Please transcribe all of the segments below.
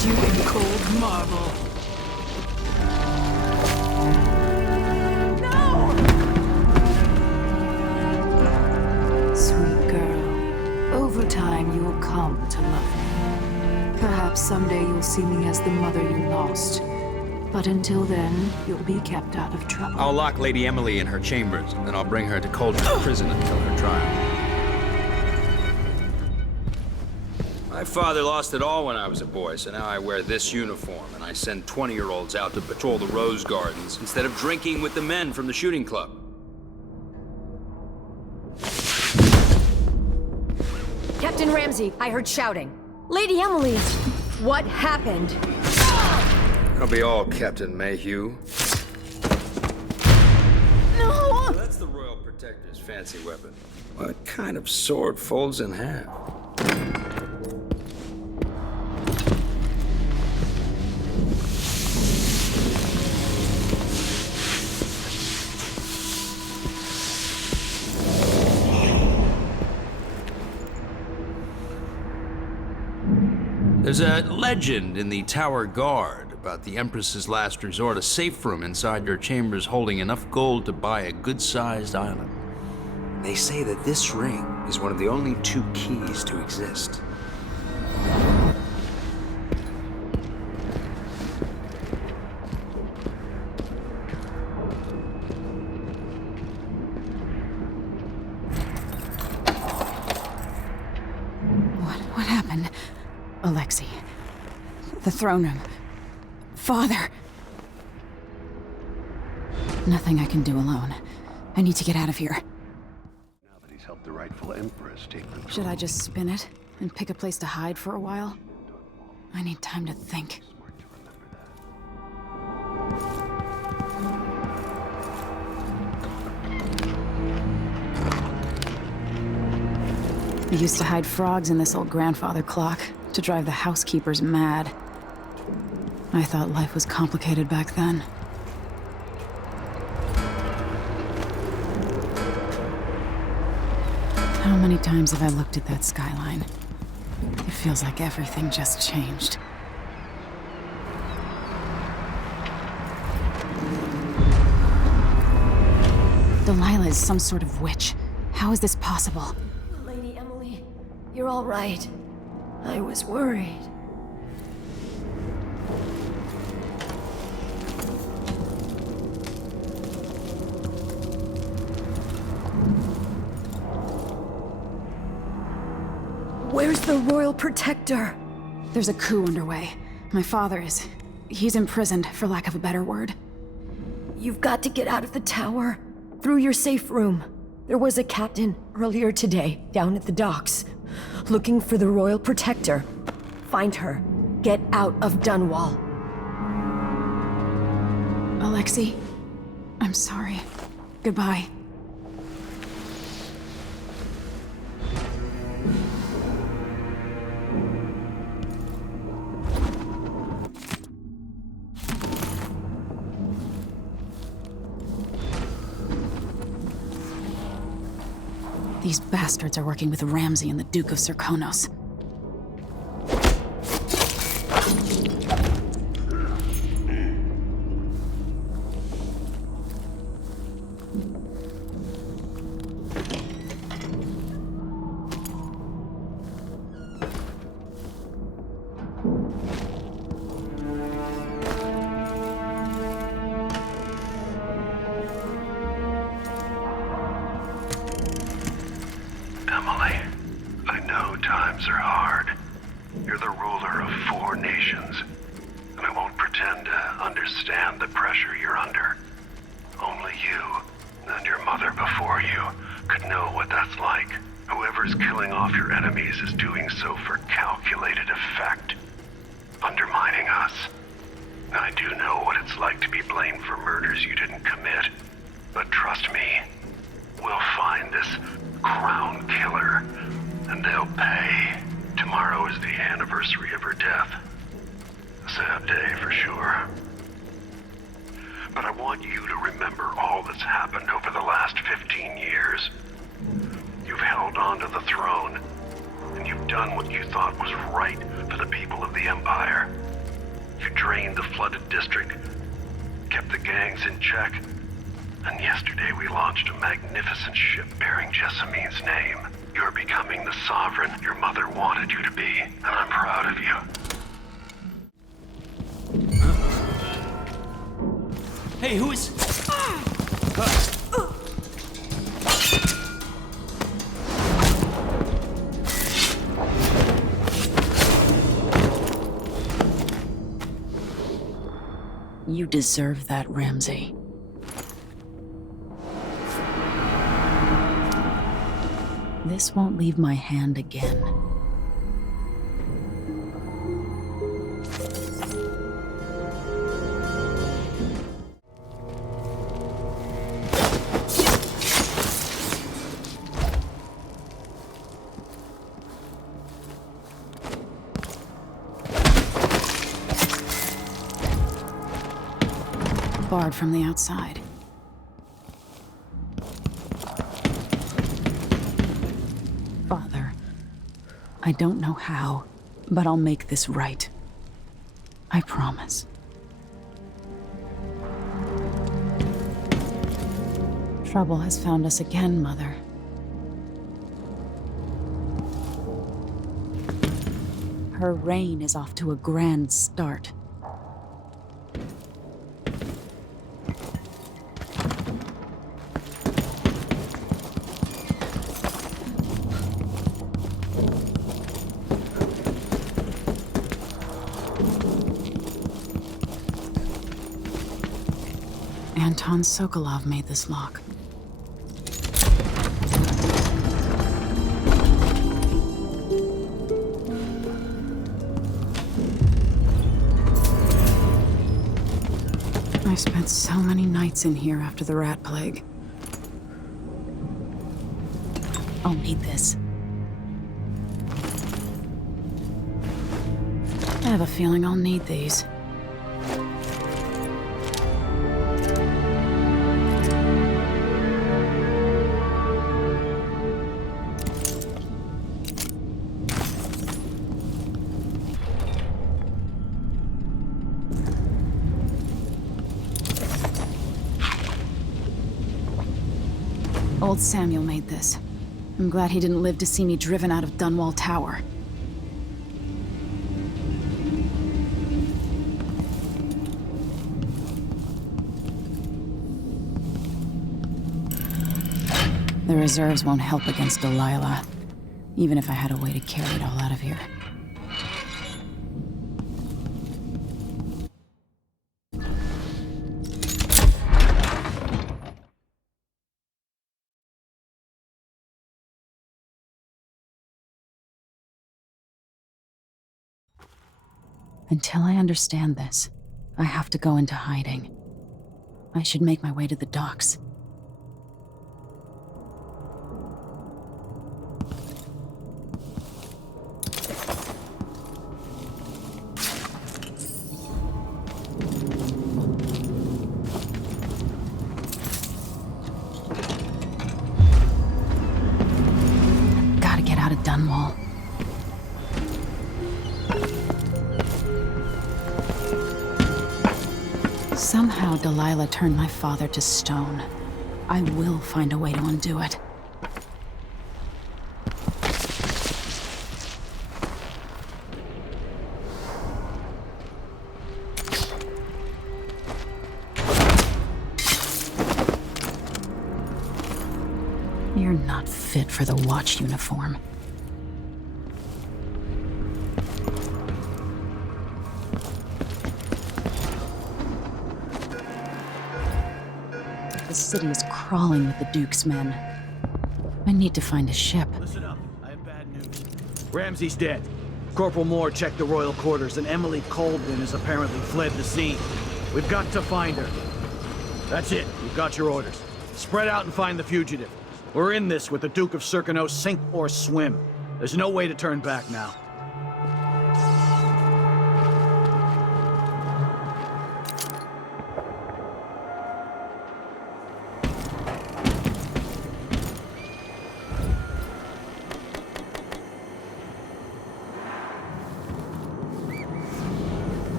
cast you in cold marble. Sweet girl, over time you will come to love me. Perhaps someday you'll see me as the mother you lost. But until then, you'll be kept out of trouble. I'll lock Lady Emily in her chambers, then I'll bring her to Cauldron Prison until her trial. My father lost it all when I was a boy, so now I wear this uniform, and I send 20-year-olds out to patrol the rose gardens instead of drinking with the men from the shooting club. Captain Ramsey, I heard shouting. Lady Emily, what happened? It'll be all Captain Mayhew. No! So that's the Royal Protector's fancy weapon. What kind of sword folds in half? There's a legend in the Tower Guard about the Empress's last resort, a safe room inside your chambers holding enough gold to buy a good-sized island. They say that this ring is one of the only 2 keys to exist. What happened? Alexei. The throne room. Father. Nothing I can do alone. I need to get out of here. Now that he's helped the rightful Empress take the throne. Should I just spin it and pick a place to hide for a while? I need time to think. Smart to remember that. I used to hide frogs in this old grandfather clock to drive the housekeepers mad. I thought life was complicated back then. How many times have I looked at that skyline? It feels like everything just changed. Delilah is some sort of witch. How is this possible? Lady Emily, you're all right. I was worried. Where's the Royal Protector? There's a coup underway. My father is... he's imprisoned, for lack of a better word. You've got to get out of the tower. Through your safe room. There was a captain earlier today, down at the docks, looking for the Royal Protector. Find her. Get out of Dunwall. Alexei, I'm sorry. Goodbye. These bastards are working with Ramsey and the Duke of Serkonos. Emily, I know times are hard. You're the ruler of 4 nations, and I won't pretend to understand the pressure you're under. Only you, and your mother before you, could know what that's like. Whoever's killing off your enemies is doing so for calculated effect, undermining us. I do know what it's like to be blamed for murders you didn't commit, but trust me, we'll find this crown killer, and they'll pay. Tomorrow is the anniversary of her death. A sad day for sure. But I want you to remember all that's happened over the last 15 years. You've held on to the throne, and you've done what you thought was right for the people of the Empire. You drained the flooded district, kept the gangs in check, and yesterday we launched a magnificent ship bearing Jessamine's name. You're becoming the sovereign your mother wanted you to be, and I'm proud of you. Hey, who is... You deserve that, Ramsey. This won't leave my hand again. Barred from the outside. Father, I don't know how, but I'll make this right. I promise. Trouble has found us again, Mother. Her reign is off to a grand start. Anton Sokolov made this lock. I spent so many nights in here after the rat plague. I'll need this. I have a feeling I'll need these. Old Samuel made this. I'm glad he didn't live to see me driven out of Dunwall Tower. The reserves won't help against Delilah, even if I had a way to carry it all out of here. Until I understand this, I have to go into hiding. I should make my way to the docks. Gotta get out of Dunwall. Somehow Delilah turned my father to stone. I will find a way to undo it. You're not fit for the watch uniform. The city is crawling with the Duke's men. I need to find a ship. Listen up, I have bad news. Ramsey's dead. Corporal Moore checked the royal quarters, and Emily Colvin has apparently fled the scene. We've got to find her. That's it, you've got your orders. Spread out and find the fugitive. We're in this with the Duke of Circano, sink or swim. There's no way to turn back now.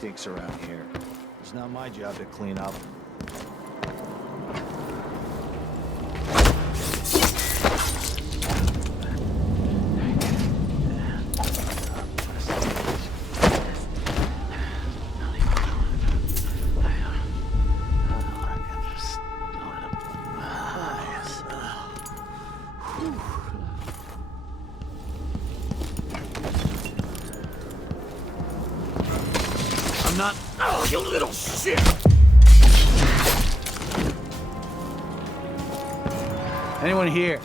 stinks around here. It's not my job to clean up. I'm not... Oh, you little shit! Anyone here?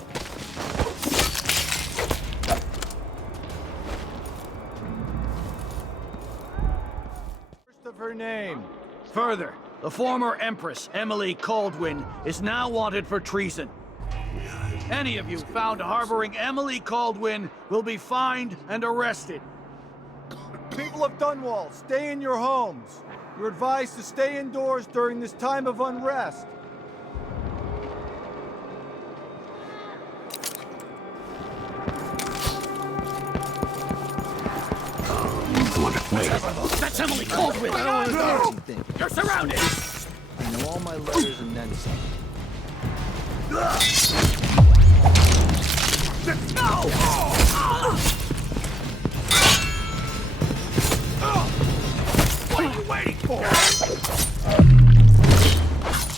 First of her name. Further, the former Empress, Emily Caldwin, is now wanted for treason. Any of you found harboring Emily Caldwin will be fined and arrested. People of Dunwall, stay in your homes. You're advised to stay indoors during this time of unrest. Wait. That's Emily Caldwin! I don't want to do anything. You're surrounded! I know all my letters and then some. What are you waiting for?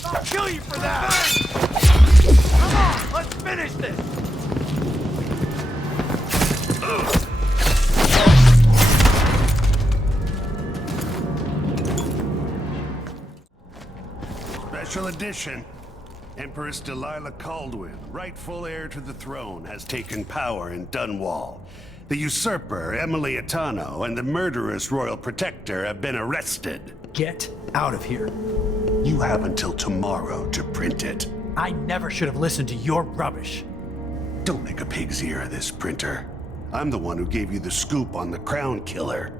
I'll kill you for that! Come on, let's finish this! Special edition. Empress Delilah Caldwin, rightful heir to the throne, has taken power in Dunwall. The usurper, Emily Atano, and the murderous royal protector have been arrested. Get out of here. You have until tomorrow to print it. I never should have listened to your rubbish. Don't make a pig's ear of this, printer. I'm the one who gave you the scoop on the Crown Killer.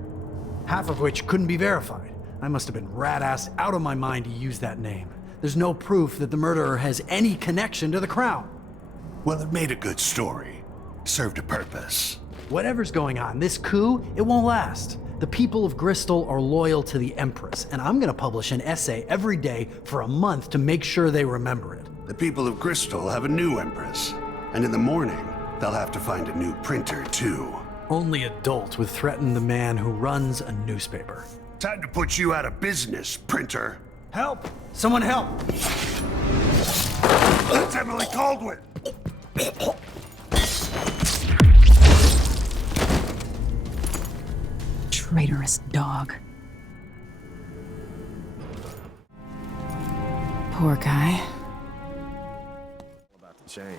Half of which couldn't be verified. I must have been rat-ass out of my mind to use that name. There's no proof that the murderer has any connection to the Crown. Well, it made a good story. Served a purpose. Whatever's going on, this coup, it won't last. The people of Bristol are loyal to the Empress, and I'm gonna publish an essay every day for a month to make sure they remember it. The people of Bristol have a new Empress. And in the morning, they'll have to find a new printer, too. Only adults would threaten the man who runs a newspaper. Time to put you out of business, printer. Help! Someone help! That's Emily Caldwin! Traitorous dog. Poor guy. About to change.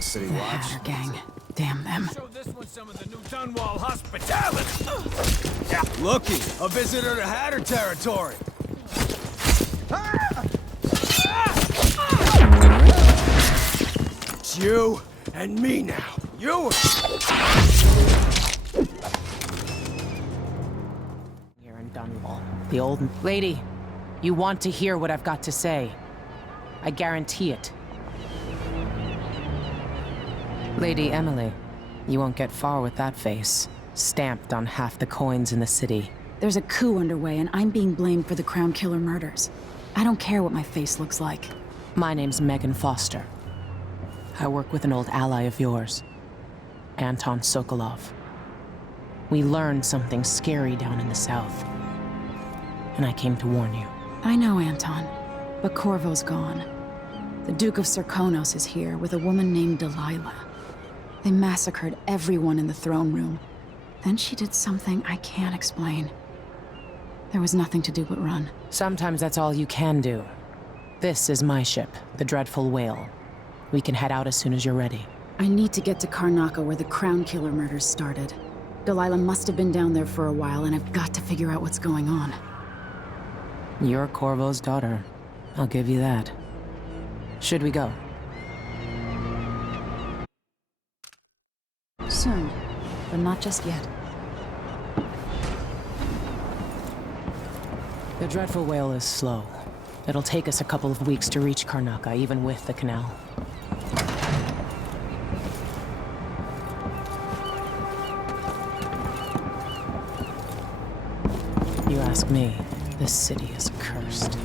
City The Watch. Hatter gang. Damn them. Show this one some of the new Dunwall hospitality! Looky, a visitor to Hatter territory! It's you and me now. You Here in Dunwall. The old lady, you want to hear what I've got to say. I guarantee it. Lady Emily, you won't get far with that face. Stamped on half the coins in the city. There's a coup underway, and I'm being blamed for the Crown Killer murders. I don't care what my face looks like. My name's Megan Foster. I work with an old ally of yours, Anton Sokolov. We learned something scary down in the south, and I came to warn you. I know, Anton, but Corvo's gone. The Duke of Serkonos is here with a woman named Delilah. They massacred everyone in the throne room. Then she did something I can't explain. There was nothing to do but run. Sometimes that's all you can do. This is my ship, the Dreadful Whale. We can head out as soon as you're ready. I need to get to Karnaca where the Crown Killer murders started. Delilah must have been down there for a while, and I've got to figure out what's going on. You're Corvo's daughter. I'll give you that. Should we go? Soon, but not just yet. The Dreadful Whale is slow. It'll take us a couple of weeks to reach Karnaca, even with the canal. You ask me, this city is cursed.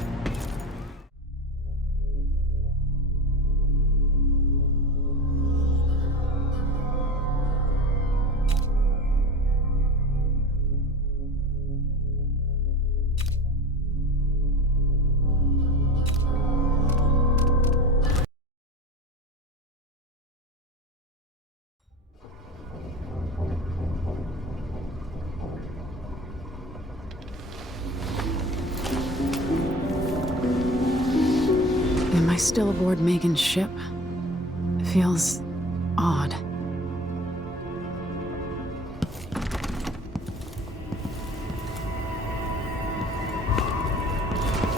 Am I still aboard Megan's ship? It feels odd.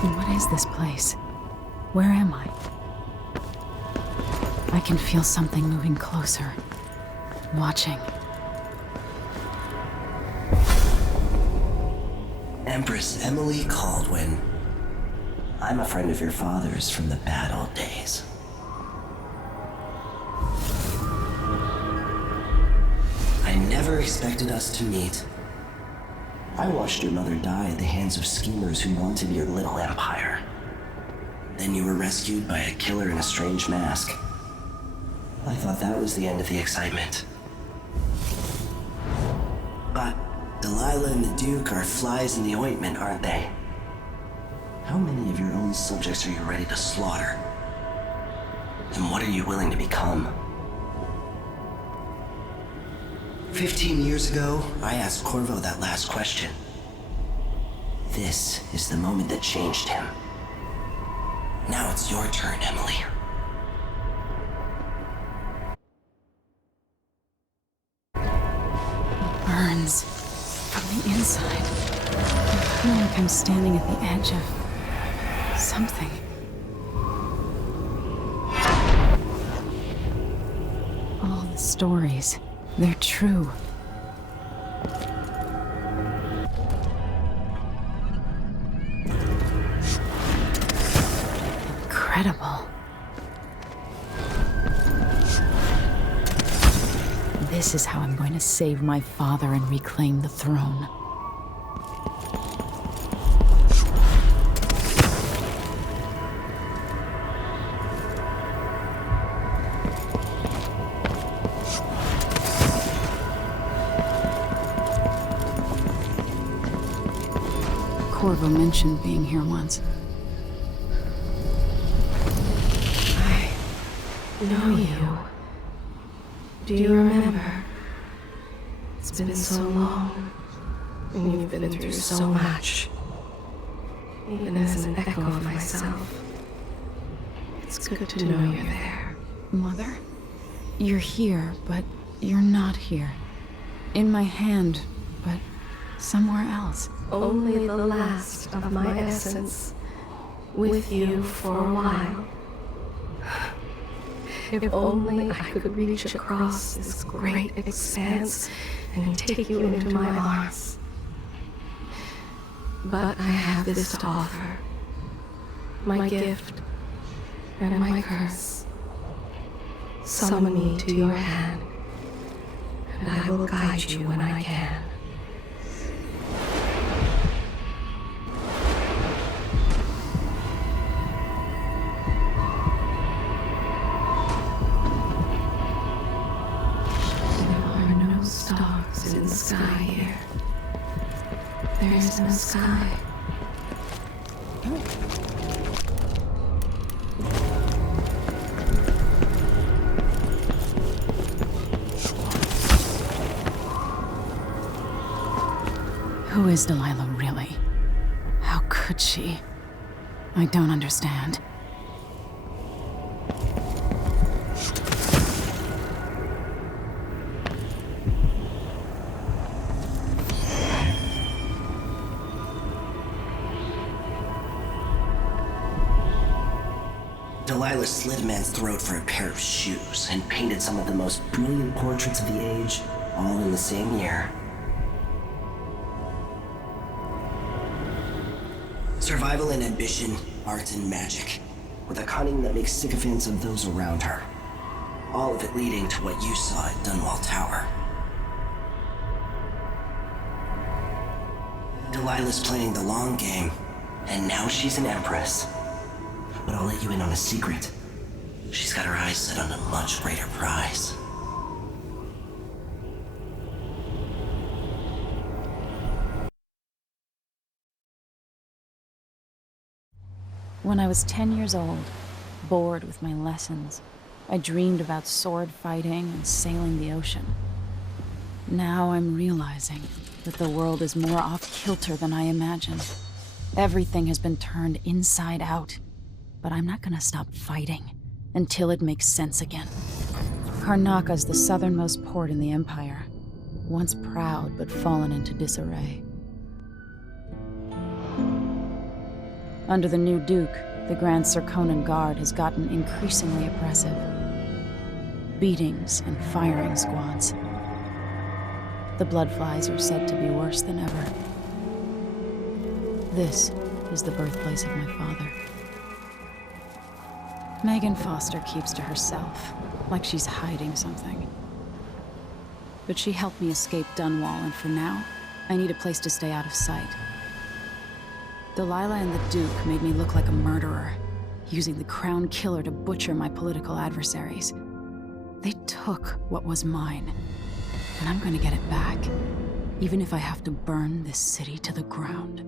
What is this place? Where am I? I can feel something moving closer. Watching. Empress Emily Caldwin. I'm a friend of your father's from the bad old days. I never expected us to meet. I watched your mother die at the hands of schemers who wanted your little empire. Then you were rescued by a killer in a strange mask. I thought that was the end of the excitement. But Delilah and the Duke are flies in the ointment, aren't they? How many of your own subjects are you ready to slaughter? And what are you willing to become? 15 years ago, I asked Corvo that last question. This is the moment that changed him. Now it's your turn, Emily. Burns from the inside. I feel like I'm standing at the edge of something. All the stories, they're true. Incredible. This is how I'm going to save my father and reclaim the throne. Corvo mentioned being here once. I know you. Do you remember? It's been so long, and you've been through so much. Even as an echo of myself, it's good to know you're there. Mother? You're here, but you're not here. In my hand, but somewhere else. Only the last of my essence, with you for a while. If only I could reach across this great expanse and take you into my arms. But I have this to offer. My gift and my curse. Summon me to your hand, and I will guide you when I can. Stars in the sky here. There is no sky. Who is Delilah really? How could she? I don't understand. Delilah slit a man's throat for a pair of shoes and painted some of the most brilliant portraits of the age, all in the same year. Survival and ambition, art and magic, with a cunning that makes sycophants of those around her. All of it leading to what you saw at Dunwall Tower. Delilah's playing the long game, and now she's an empress. But I'll let you in on a secret. She's got her eyes set on a much greater prize. When I was 10 years old, bored with my lessons, I dreamed about sword fighting and sailing the ocean. Now I'm realizing that the world is more off-kilter than I imagined. Everything has been turned inside out, but I'm not gonna stop fighting until it makes sense again. Karnaka's the southernmost port in the Empire, once proud but fallen into disarray. Under the new Duke, the Grand Serkonan Guard has gotten increasingly oppressive. Beatings and firing squads. The Bloodflies are said to be worse than ever. This is the birthplace of my father. Megan Foster keeps to herself, like she's hiding something. But she helped me escape Dunwall, and for now, I need a place to stay out of sight. Delilah and the Duke made me look like a murderer, using the Crown Killer to butcher my political adversaries. They took what was mine, and I'm gonna get it back, even if I have to burn this city to the ground.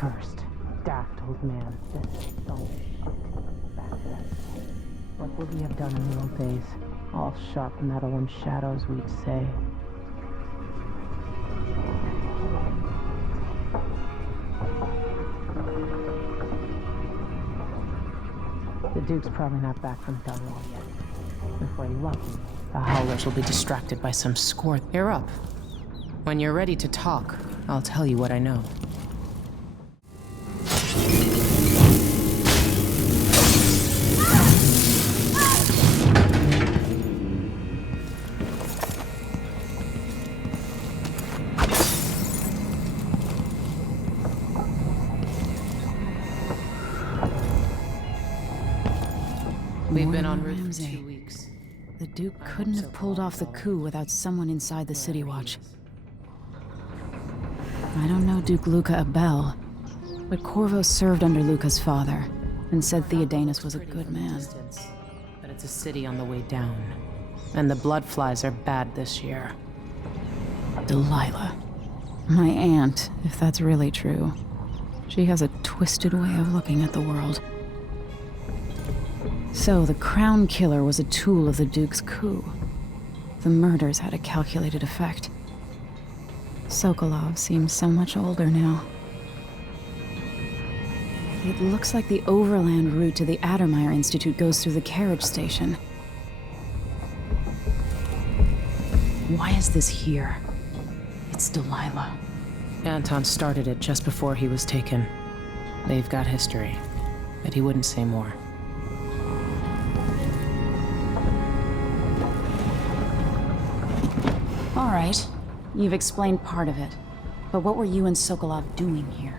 first. Daft old man. This is so bad. What would we have done in the old days? All sharp metal and shadows, we'd say. The Duke's probably not back from Dunwall yet. If we're lucky, the Howlers will be distracted by some score. You're up. When you're ready to talk, I'll tell you what I know. We've been en route for 2 weeks. The Duke couldn't have pulled off the coup without someone inside the City Watch. I don't know Duke Luca Abel, but Corvo served under Luca's father and said Theodanus was a good man. But it's a city on the way down, and the bloodflies are bad this year. Delilah. My aunt, if that's really true. She has a twisted way of looking at the world. So, the Crown Killer was a tool of the Duke's coup. The murders had a calculated effect. Sokolov seems so much older now. It looks like the overland route to the Adermeyer Institute goes through the carriage station. Why is this here? It's Delilah. Anton started it just before he was taken. They've got history, but he wouldn't say more. All right, you've explained part of it. But what were you and Sokolov doing here?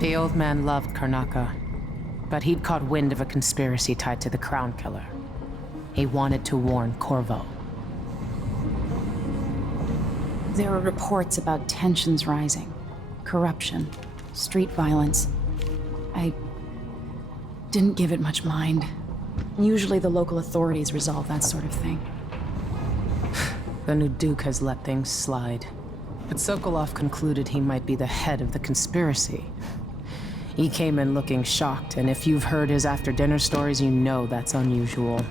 The old man loved Karnaka, but he'd caught wind of a conspiracy tied to the Crown Killer. He wanted to warn Corvo. There were reports about tensions rising, corruption, street violence. I didn't give it much mind. Usually the local authorities resolve that sort of thing. The new Duke has let things slide. But Sokolov concluded he might be the head of the conspiracy. He came in looking shocked, and if you've heard his after-dinner stories, you know that's unusual.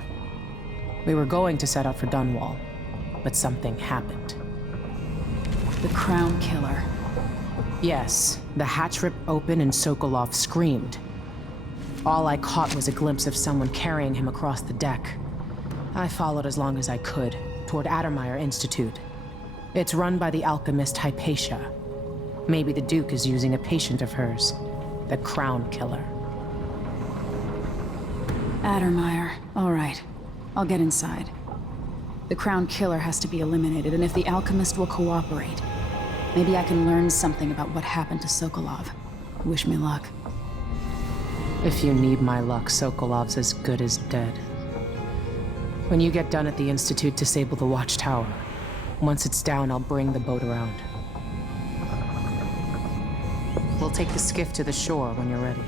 We were going to set out for Dunwall, but something happened. The Crown Killer. Yes, the hatch ripped open and Sokolov screamed. All I caught was a glimpse of someone carrying him across the deck. I followed as long as I could, toward Adermeyer Institute. It's run by the alchemist Hypatia. Maybe the Duke is using a patient of hers, the Crown Killer. Adermeyer. All right. I'll get inside. The Crown Killer has to be eliminated, and if the alchemist will cooperate, maybe I can learn something about what happened to Sokolov. Wish me luck. If you need my luck, Sokolov's as good as dead. When you get done at the Institute, disable the watchtower. Once it's down, I'll bring the boat around. We'll take the skiff to the shore when you're ready.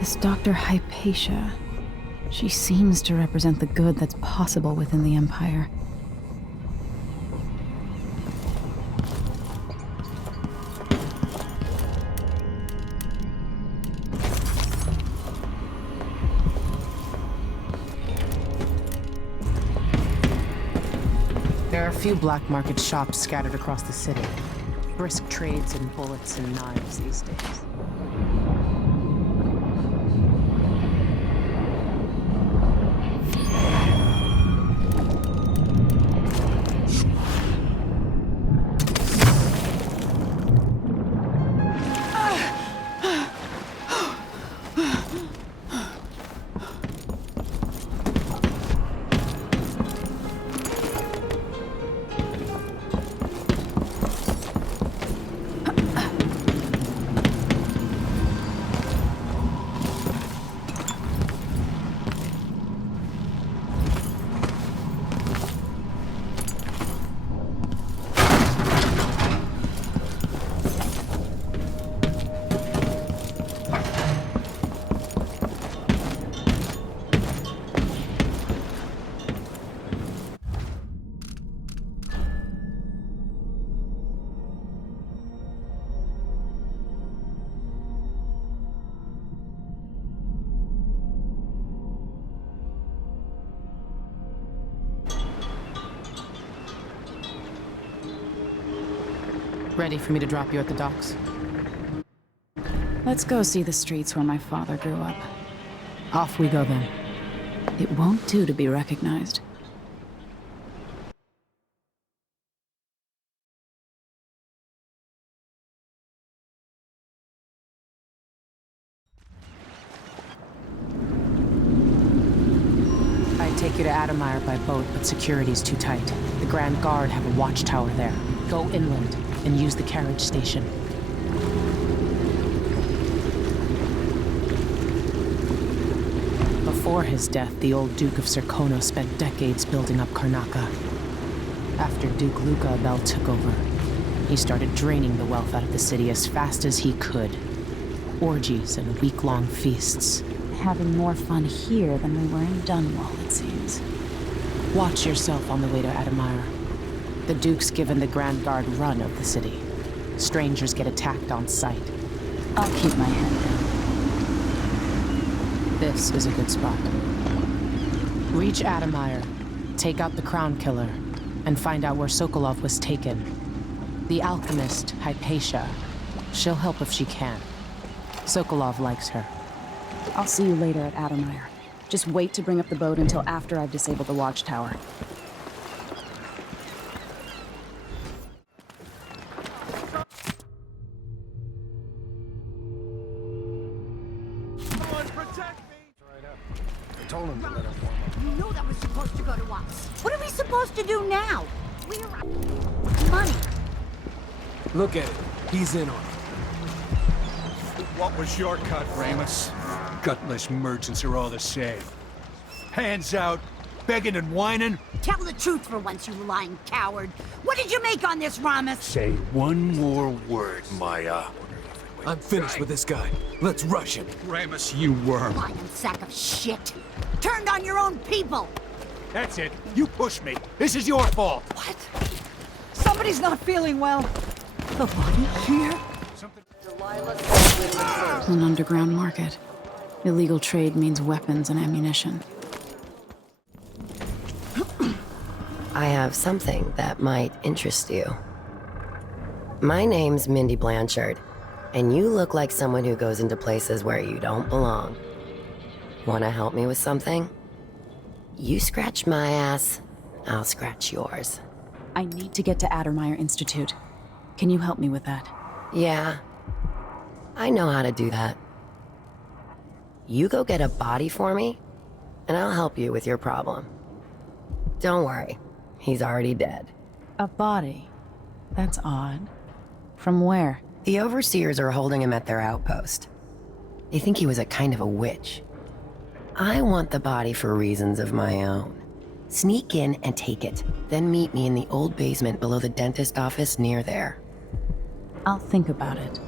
This Dr. Hypatia, she seems to represent the good that's possible within the Empire. There are a few black market shops scattered across the city. Brisk trades in bullets and knives these days. Ready for me to drop you at the docks? Let's go see the streets where my father grew up. Off we go then. It won't do to be recognized. I'd take you to Adamire by boat, but security's too tight. The Grand Guard have a watchtower there. Go inland and use the carriage station. Before his death, the old Duke of Serkonos spent decades building up Karnaca. After Duke Luca Abel took over, he started draining the wealth out of the city as fast as he could. Orgies and week-long feasts. Having more fun here than we were in Dunwall, it seems. Watch yourself on the way to Adamire. The Duke's given the Grand Guard run of the city. Strangers get attacked on sight. I'll keep my head down. This is a good spot. Reach Adamire, take out the Crown Killer, and find out where Sokolov was taken. The alchemist, Hypatia. She'll help if she can. Sokolov likes her. I'll see you later at Adamire. Just wait to bring up the boat until after I've disabled the watchtower. Someone protect me! I told him to let him warm up. You know that was supposed to go to us. What are we supposed to do now? We're money. Look at it. He's in on it. What was your cut, Ramus? Gutless merchants are all the same. Hands out, begging and whining. Tell the truth for once, you lying coward. What did you make on this, Ramus? Say one more word, Maya. I'm finished with this guy. Let's rush him. Ramus, you worm. Lying sack of shit. Turned on your own people. That's it. You pushed me. This is your fault. What? Somebody's not feeling well. The body here? An underground market. Illegal trade means weapons and ammunition. I have something that might interest you. My name's Mindy Blanchard, and you look like someone who goes into places where you don't belong. Wanna help me with something? You scratch my ass, I'll scratch yours. I need to get to Addermeyer Institute. Can you help me with that? Yeah, I know how to do that. You go get a body for me, and I'll help you with your problem. Don't worry, he's already dead. A body? That's odd. From where? The overseers are holding him at their outpost. They think he was a kind of a witch. I want the body for reasons of my own. Sneak in and take it, then meet me in the old basement below the dentist office near there. I'll think about it.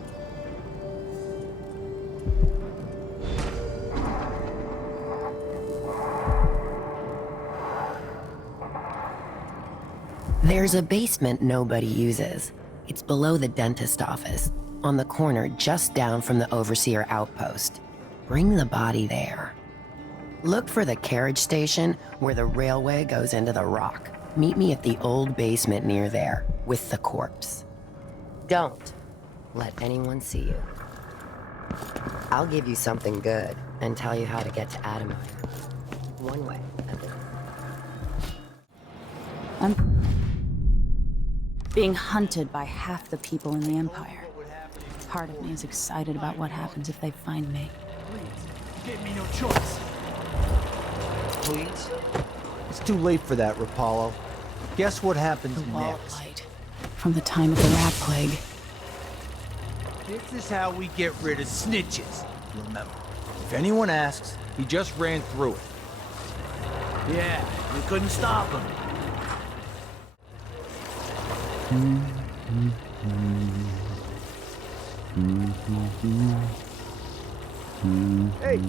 There's a basement nobody uses. It's below the dentist office, on the corner just down from the overseer outpost. Bring the body there. Look for the carriage station where the railway goes into the rock. Meet me at the old basement near there, with the corpse. Don't let anyone see you. I'll give you something good and tell you how to get to Adamire. One way at the I'm being hunted by half the people in the Empire. Part of me is excited about what happens if they find me. Please, give me no choice. Please? It's too late for that, Rapallo. Guess what happens The wall next? of light. From the time of the rat plague. This is how we get rid of snitches, remember. If anyone asks, he just ran through it. Yeah, we couldn't stop him. Hey,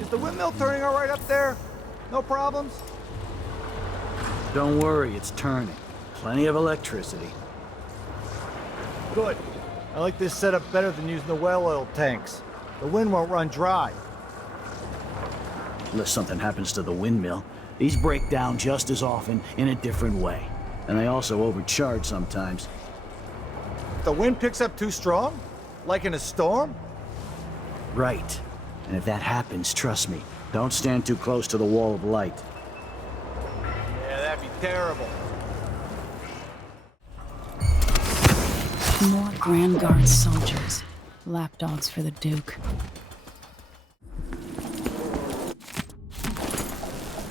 is the windmill turning all right up there? No problems? Don't worry, it's turning. Plenty of electricity. Good. I like this setup better than using the well oil tanks. The wind won't run dry. Unless something happens to the windmill. These break down just as often in a different way. And they also overcharge sometimes. the wind picks up too strong? Like in a storm? Right. And if that happens, trust me, don't stand too close to the wall of light. Yeah, that'd be terrible. More Grand Guard soldiers. Lapdogs for the Duke.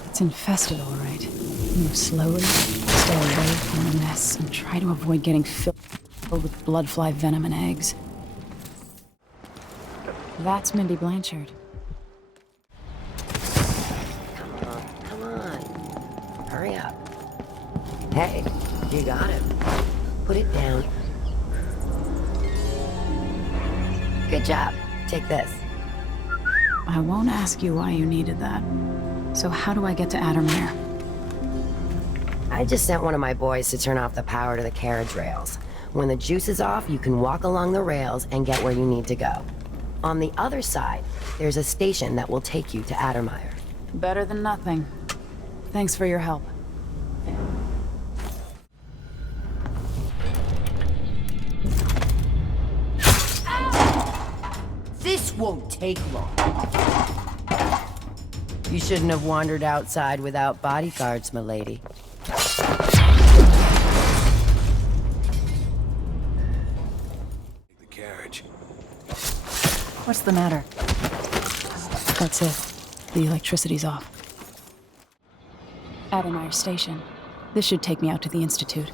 It's infested, all right. Move slowly, stay away from the nests, and try to avoid getting filled with bloodfly venom and eggs. That's Mindy Blanchard. Come on. Hurry up. Hey, you got it. Put it down. Good job. Take this. I won't ask you why you needed that. So how do I get to Addermire? I just sent one of my boys to turn off the power to the carriage rails. When the juice is off, you can walk along the rails and get where you need to go. On the other side, there's a station that will take you to Addermire. Better than nothing. Thanks for your help. This won't take long. You shouldn't have wandered outside without bodyguards, milady. The carriage. What's the matter? That's it. The electricity's off. Addermire Station. This should take me out to the Institute.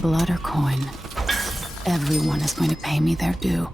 Blood or coin. Everyone is going to pay me their due.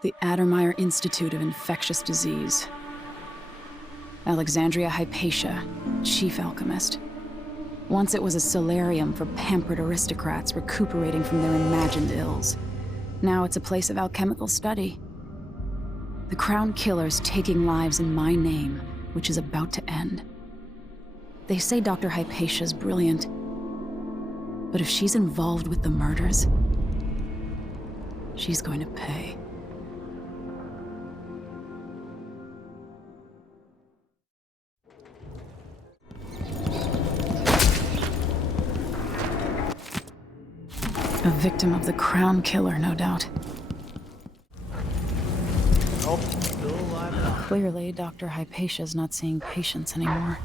The Addermire Institute of Infectious Disease. Alexandria Hypatia, chief alchemist. Once it was a solarium for pampered aristocrats recuperating from their imagined ills. Now it's a place of alchemical study. The Crown Killer's taking lives in my name, which is about to end. They say Dr. Hypatia's brilliant, but if she's involved with the murders, she's going to pay. A victim of the Crown Killer, no doubt. Nope, still alive now. Clearly, Dr. Hypatia's not seeing patients anymore.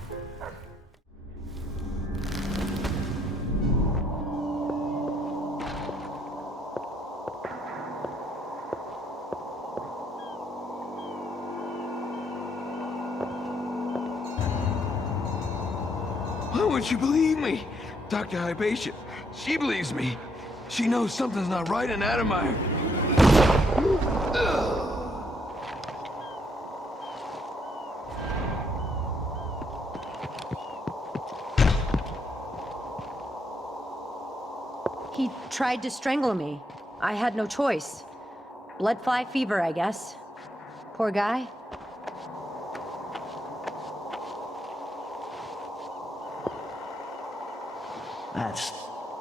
Why won't you believe me? Dr. Hypatia, she believes me. She knows something's not right in Addermire. He tried to strangle me. I had no choice. Bloodfly fever, I guess. Poor guy. That's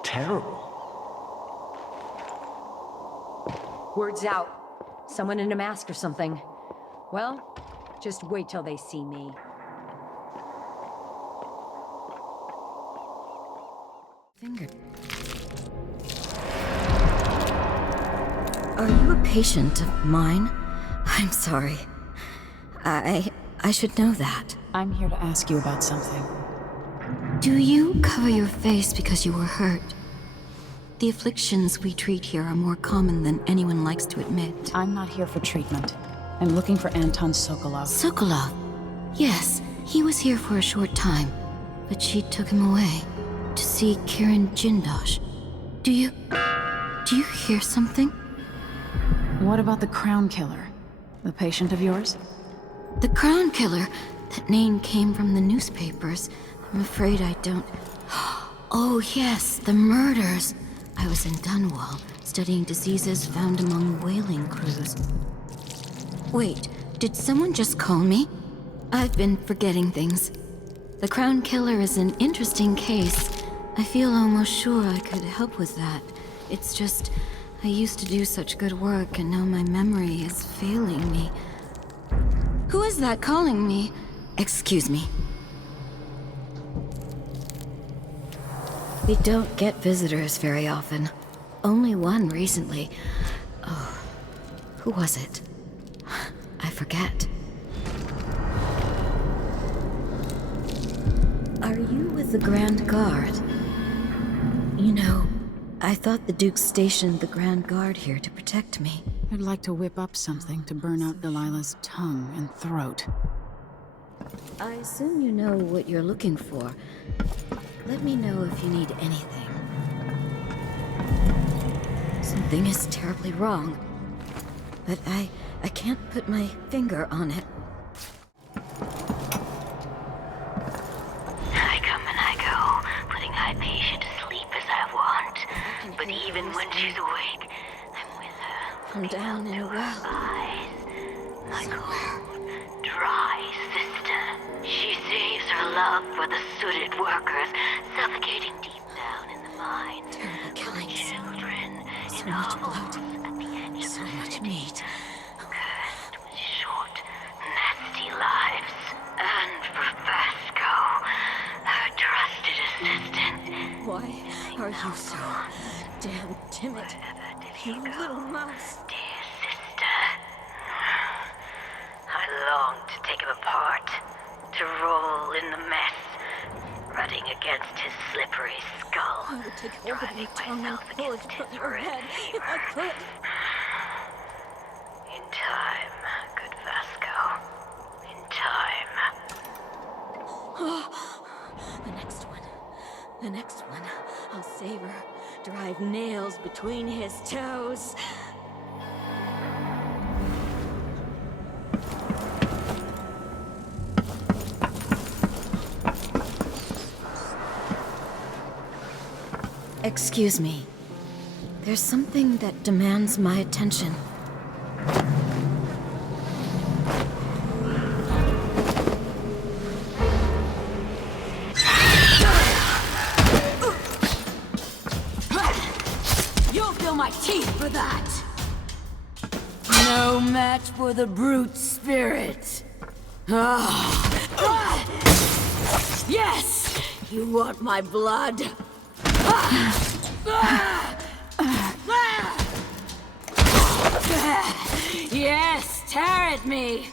terrible. Word's out. Someone in a mask or something. Well, just wait till they see me. Finger. Are you a patient of mine? I'm sorry. I I should know that. I'm here to ask you about something. Do you cover your face because you were hurt? The afflictions we treat here are more common than anyone likes to admit. I'm not here for treatment. I'm looking for Anton Sokolov. Sokolov? Yes, he was here for a short time, but she took him away to see Kirin Jindosh. Do you hear something? What about the Crown Killer? The patient of yours? The Crown Killer? That name came from the newspapers. I'm afraid I don't... Oh yes, the murders. I was in Dunwall, studying diseases found among whaling crews. Wait, did someone just call me? I've been forgetting things. The Crown Killer is an interesting case. I feel almost sure I could help with that. It's just, I used to do such good work and now my memory is failing me. Who is that calling me? Excuse me. We don't get visitors very often. Only one recently. Oh, who was it? I forget. Are you with the Grand Guard? You know, I thought the Duke stationed the Grand Guard here to protect me. I'd like to whip up something to burn out Delilah's tongue and throat. I assume you know what you're looking for. Let me know if you need anything. Something is terribly wrong, but I can't put my finger on it. I come and I go, putting Hypatia to sleep as I want. But even when she's awake, I'm with her. From down in a well. My cold, dry sister. She saves her love for the sooted workers, suffocating deep down in the mines. Terrible killings. Children So in much hovels blood. at the edge So of the much city. meat. Cursed with short, nasty lives. And for Vasco, her trusted assistant. Why are you so damn timid? You little mouse. Dear sister. I long to take him apart, to roll in the mess, rutting against his slippery skull. I would take hold of your tongue and pull it from your head if I could. In time, good Vasco. In time. The next one. The next one. I'll save her. Drive nails between his toes. Excuse me. There's something that demands my attention. You'll feel my teeth for that! No match for the brute spirit. Yes! You want my blood? Yes, tear at me!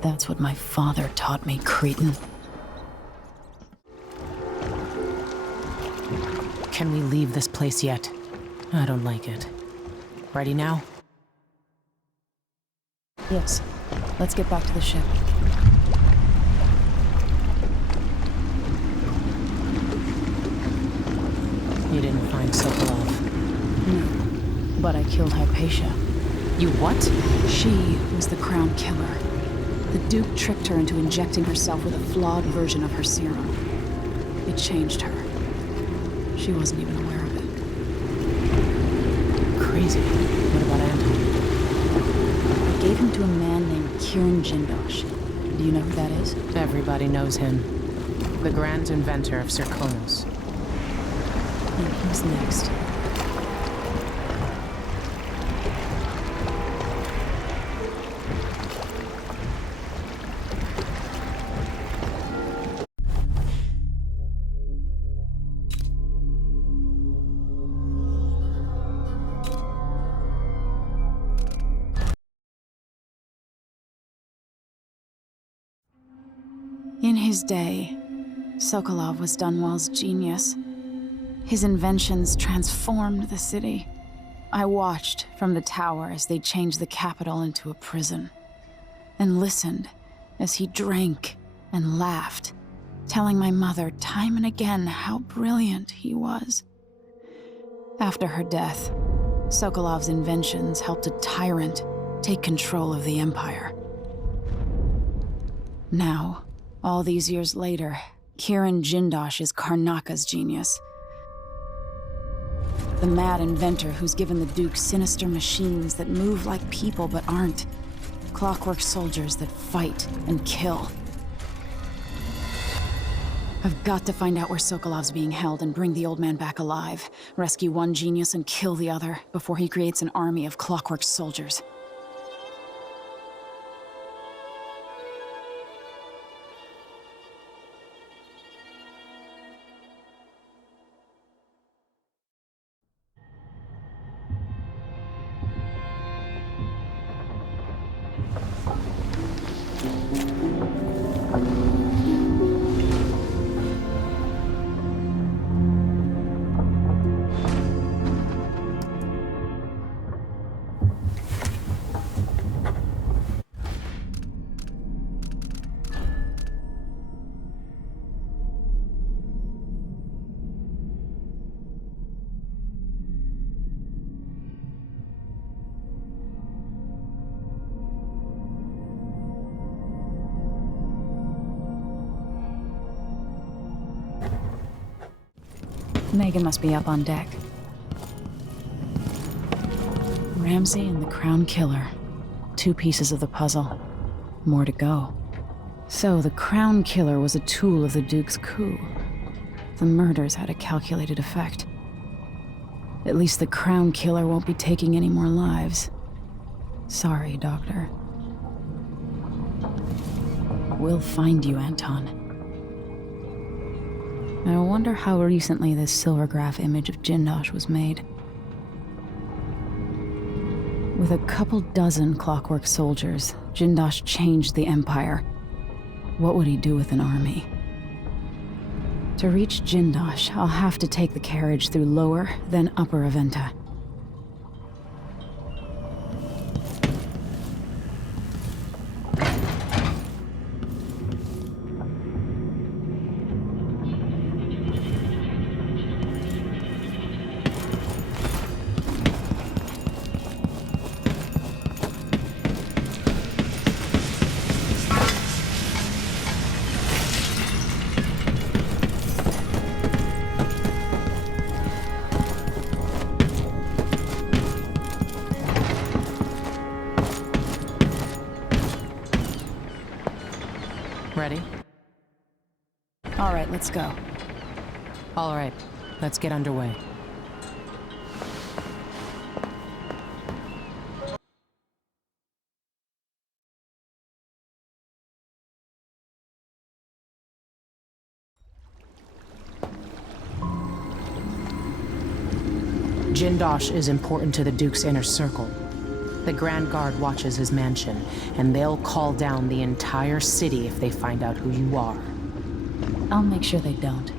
That's what my father taught me, cretin. Can we leave this place yet? I don't like it. Ready now? Yes. Let's get back to the ship. You didn't find Sokolov? No. But I killed Hypatia. You what? She was the Crown Killer. The Duke tricked her into injecting herself with a flawed version of her serum. It changed her. She wasn't even aware of it. Crazy. What about Anton? I gave him to a man named Kirin Jindosh. Do you know who that is? Everybody knows him. The grand inventor of Serkonos. And who's next? In his day, Sokolov was Dunwall's genius. His inventions transformed the city. I watched from the tower as they changed the capital into a prison, and listened as he drank and laughed, telling my mother time and again how brilliant he was. After her death, Sokolov's inventions helped a tyrant take control of the Empire. Now, all these years later, Kiran Jindosh is Karnaka's genius. The mad inventor who's given the Duke sinister machines that move like people but aren't. Clockwork soldiers that fight and kill. I've got to find out where Sokolov's being held and bring the old man back alive. Rescue one genius and kill the other before he creates an army of clockwork soldiers. Megan must be up on deck. Ramsey and the Crown Killer. 2 pieces of the puzzle. More to go. So the Crown Killer was a tool of the Duke's coup. The murders had a calculated effect. At least the Crown Killer won't be taking any more lives. Sorry, Doctor. We'll find you, Anton. I wonder how recently this silvergraph image of Jindosh was made. With a couple dozen clockwork soldiers, Jindosh changed the Empire. What would he do with an army? To reach Jindosh, I'll have to take the carriage through Lower, then Upper Aventa. Ready? All right, let's go. All right, let's get underway. Jindosh is important to the Duke's inner circle. The Grand Guard watches his mansion, and they'll call down the entire city if they find out who you are. I'll make sure they don't.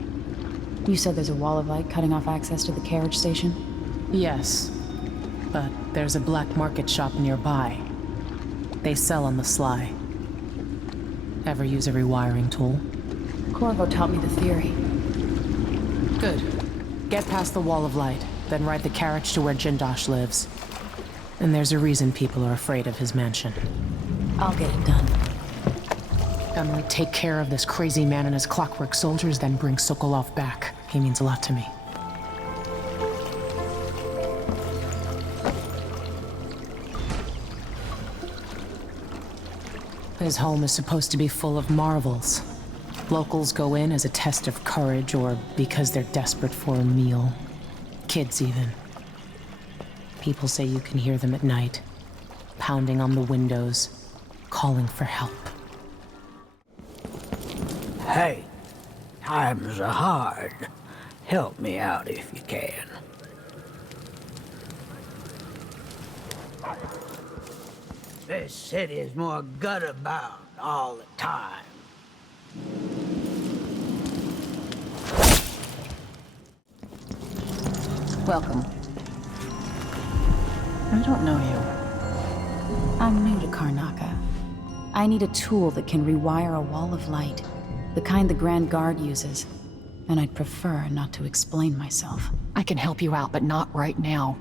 You said there's a wall of light cutting off access to the carriage station? Yes, but there's a black market shop nearby. They sell on the sly. Ever use a rewiring tool? Corvo taught me the theory. Good. Get past the wall of light, then ride the carriage to where Jindosh lives. And there's a reason people are afraid of his mansion. I'll get it done. Emily, take care of this crazy man and his clockwork soldiers, then bring Sokolov back. He means a lot to me. His home is supposed to be full of marvels. Locals go in as a test of courage or because they're desperate for a meal. Kids, even. People say you can hear them at night, pounding on the windows, calling for help. Hey, times are hard. Help me out if you can. This city's more gutter-bound all the time. Welcome. I don't know you. I'm new to Karnaca. I need a tool that can rewire a wall of light, the kind the Grand Guard uses, and I'd prefer not to explain myself. I can help you out, but not right now.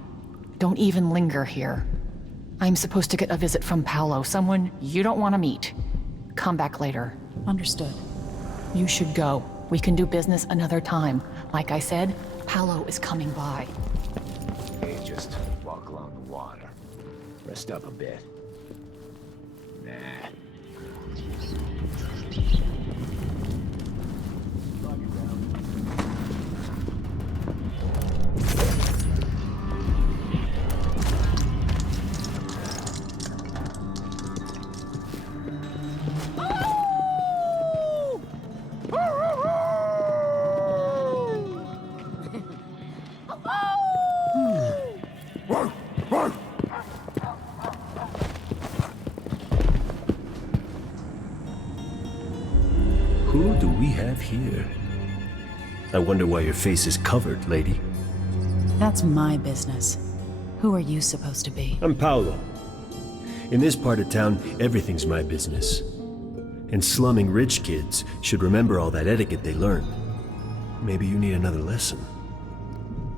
Don't even linger here. I'm supposed to get a visit from Paolo, someone you don't want to meet. Come back later. Understood. You should go. We can do business another time. Like I said, Paolo is coming by. Hey, just walk along the water. Rest up a bit. Nah. Who do we have here? I wonder why your face is covered, lady. That's my business. Who are you supposed to be? I'm Paolo. In this part of town, everything's my business. And slumming rich kids should remember all that etiquette they learned. Maybe you need another lesson.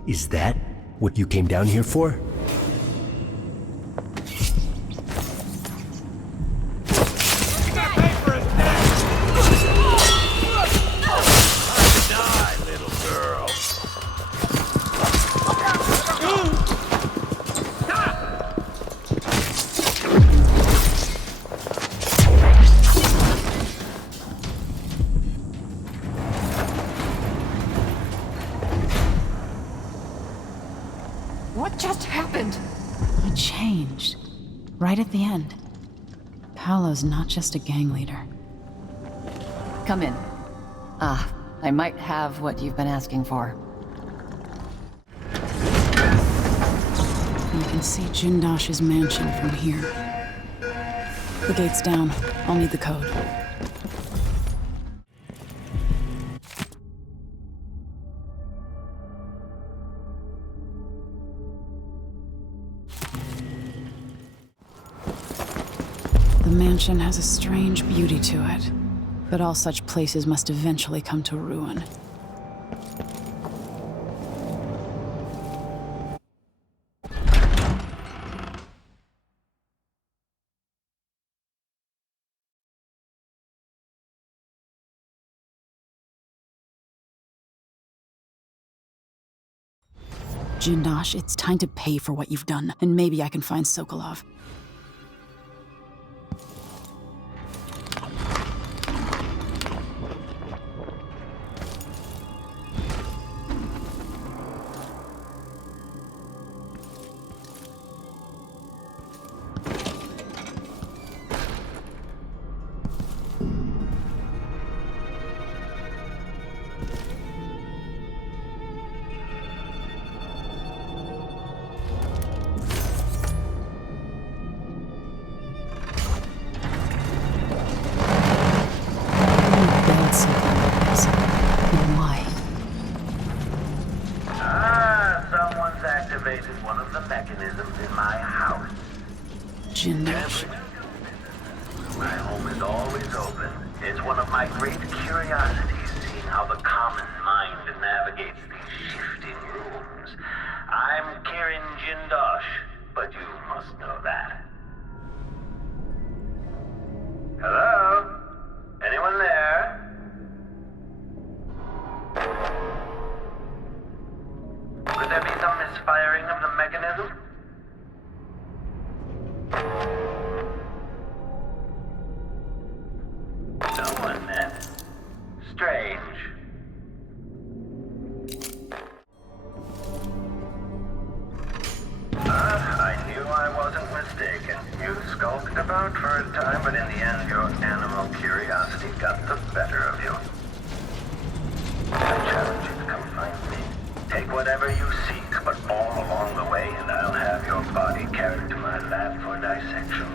Is that what you came down here for? What just happened? He changed. Right at the end. Paolo's not just a gang leader. Come in. I might have what you've been asking for. You can see Jindosh's mansion from here. The gate's down. I'll need the code. The mansion has a strange beauty to it, but all such places must eventually come to ruin. Jindosh, it's time to pay for what you've done, and maybe I can find Sokolov. Why? Someone's activated one of the mechanisms in my house. Jindosh. My home is always open. It's one of my great curiosities, seeing how the common mind navigates these shifting rooms. I'm Kirin Jindosh, but you must know that. Hello? Anyone there? Could there be some misfiring of the mechanism? No one then. Strange. I knew I wasn't mistaken. You skulked about for a time, but in the end your animal curiosity got the better of you. I challenge you to come find me. Take whatever you seek, but all along the way, and I'll have your body carried to my lab for dissection.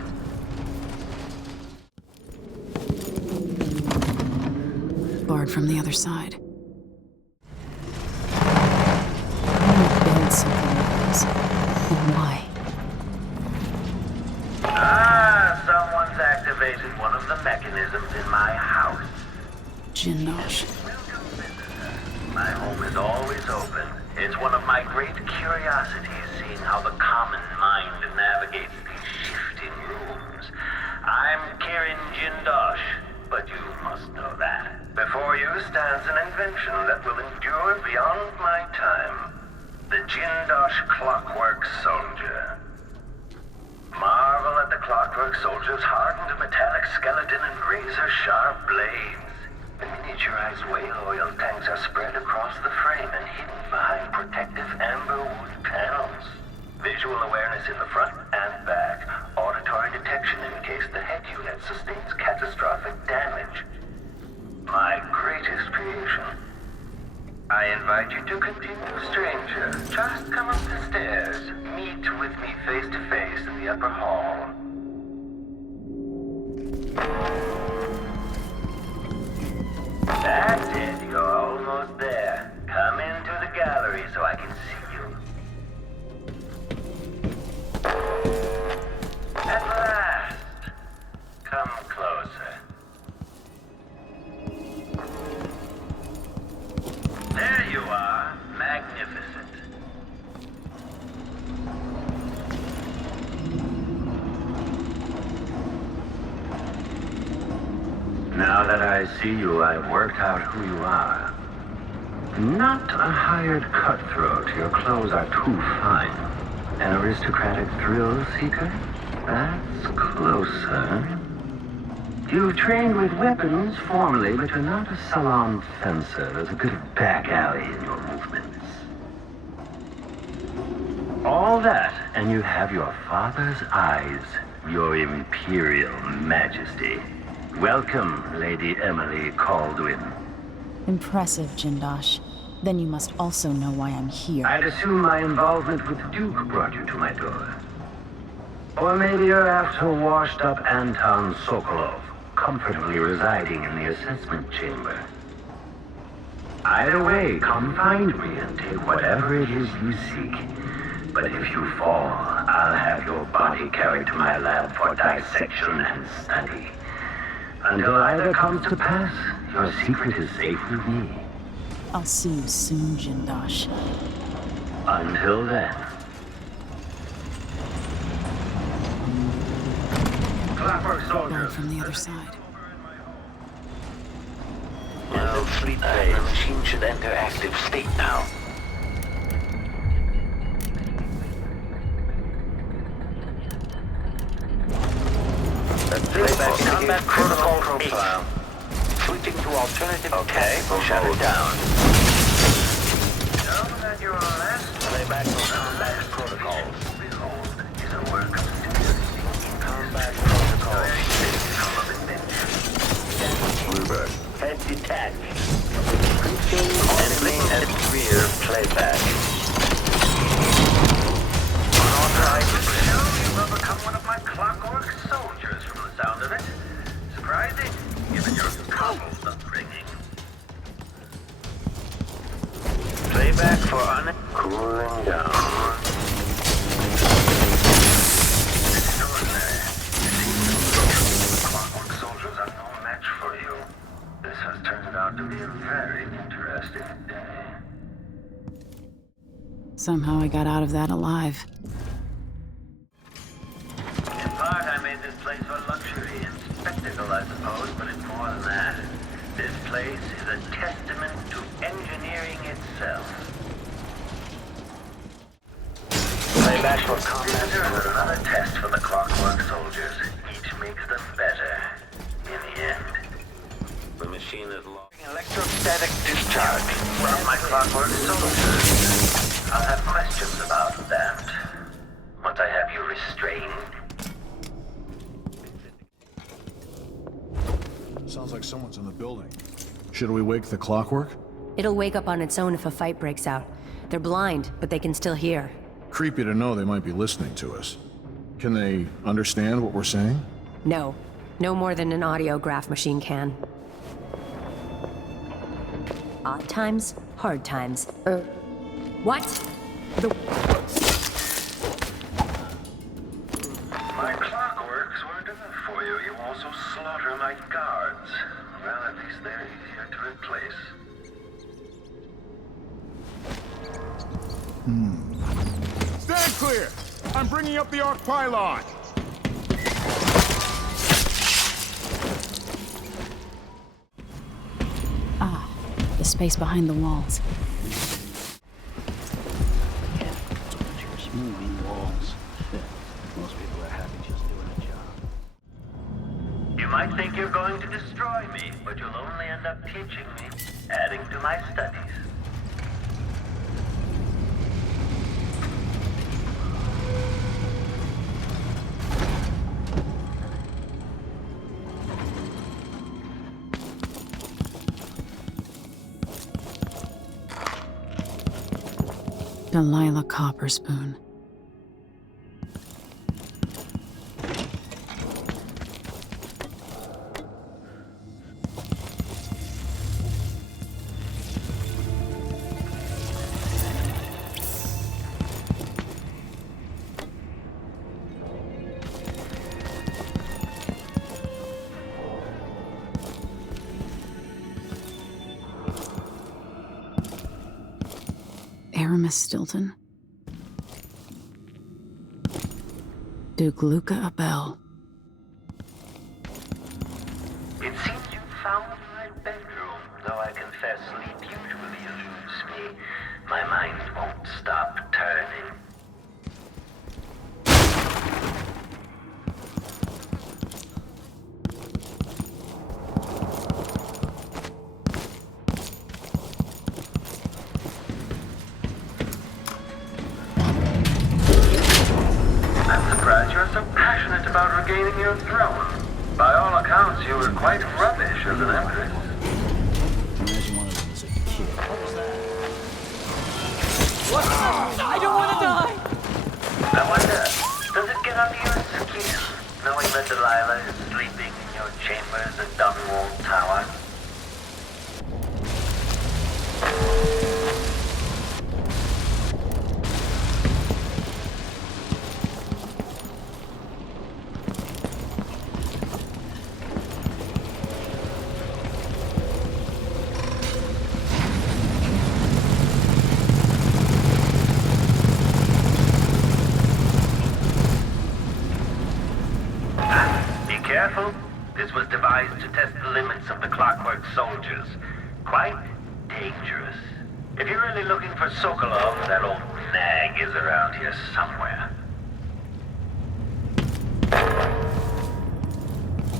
Barred from the other side. I'm gonna build something activated one of the mechanisms in my house. Jindosh. My home is always open. It's one of my great curiosities, seeing how the common mind navigates these shifting rooms. I'm Kirin Jindosh, but you must know that. Before you stands an invention that will endure beyond my time. The Jindosh Clockwork Soldier. Marvel at the Clockwork Soldier's hardened metallic skeleton and razor-sharp blades. The miniaturized whale oil tanks are spread across the frame and hidden behind protective amber wood panels. Visual awareness in the front and back. Auditory detection in case the head unit sustains catastrophic damage. My greatest creation. I invite you to continue, stranger. Just come up the stairs. Meet with me face to face in the upper hall. That's it. You're almost there. Come into the gallery so I can see you. At last. Come closer. There you are. Magnificent. Now that I see you, I've worked out who you are. Not a hired cutthroat. Your clothes are too fine. An aristocratic thrill seeker? That's closer. You've trained with weapons formally, but you're not a salon fencer. There's a bit of back alley in your movements. All that, and you have your father's eyes, your imperial majesty. Welcome, Lady Emily Caldwin. Impressive, Jindosh. Then you must also know why I'm here. I'd assume my involvement with the Duke brought you to my door. Or maybe you're after washed-up Anton Sokolov, comfortably residing in the assessment chamber. Either way, come find me and take whatever it is you seek. But if you fall, I'll have your body carried to my lab for dissection and study. Until either comes to pass, your secret is safe with me. I'll see you soon, Jindosh. Until then. Clockwork Soldier. From the other side. No sleep phase. The machine should enter active state now. Playback combat protocol profile. Switching to alternative. Okay, we'll shut it down. Now that you're on last playback for combat protocols. Behold is a work of stability. Combat protocols. Bluebird. Head detached. Enemy and rear playback. Unauthorized shell, you will become one of my clockwork soldiers from the sound of it. Surprising, given your couple's upbringing. Playback for cooling down. Extraordinary. The clockwork soldiers are no match for you. This has turned out to be a very interesting day. Somehow I got out of that alive. In part, I made this place for luxury and spectacle, I suppose, but it's more than that. This place is a testament to engineering itself. Playback for combat. This is another test for the clockwork soldiers. Each makes them better. In the end. The machine is logging electrostatic discharge from my clockwork soldiers. I'll have questions about that. Once I have you restrained. Sounds like someone's in the building. Should we wake the clockwork? It'll wake up on its own if a fight breaks out. They're blind, but they can still hear. Creepy to know they might be listening to us. Can they understand what we're saying? No. No more than an audiograph machine can. Odd times, hard times. What? My clockworks weren't enough for you. You also bringing up the arc pylon! Ah, the space behind the walls. Moving walls. Most people are happy just doing a job. You might think you're going to destroy me, but you'll only end up teaching me, adding to my studies. Delilah Copperspoon. Aramis Stilton. Duke Luca Abel. It seems you found my bedroom, though I confess sleep usually eludes me. My mind won't stop turning. You're so passionate about regaining your throne. By all accounts, you were quite rubbish as an empress. Imagine one of them as a kid. What was that? What? I don't want to die! I wonder, does it get under your skin, knowing that Delilah is sleeping in your chambers at Dunwall Tower? Careful. This was devised to test the limits of the Clockwork Soldiers. Quite dangerous. If you're really looking for Sokolov, that old nag is around here somewhere.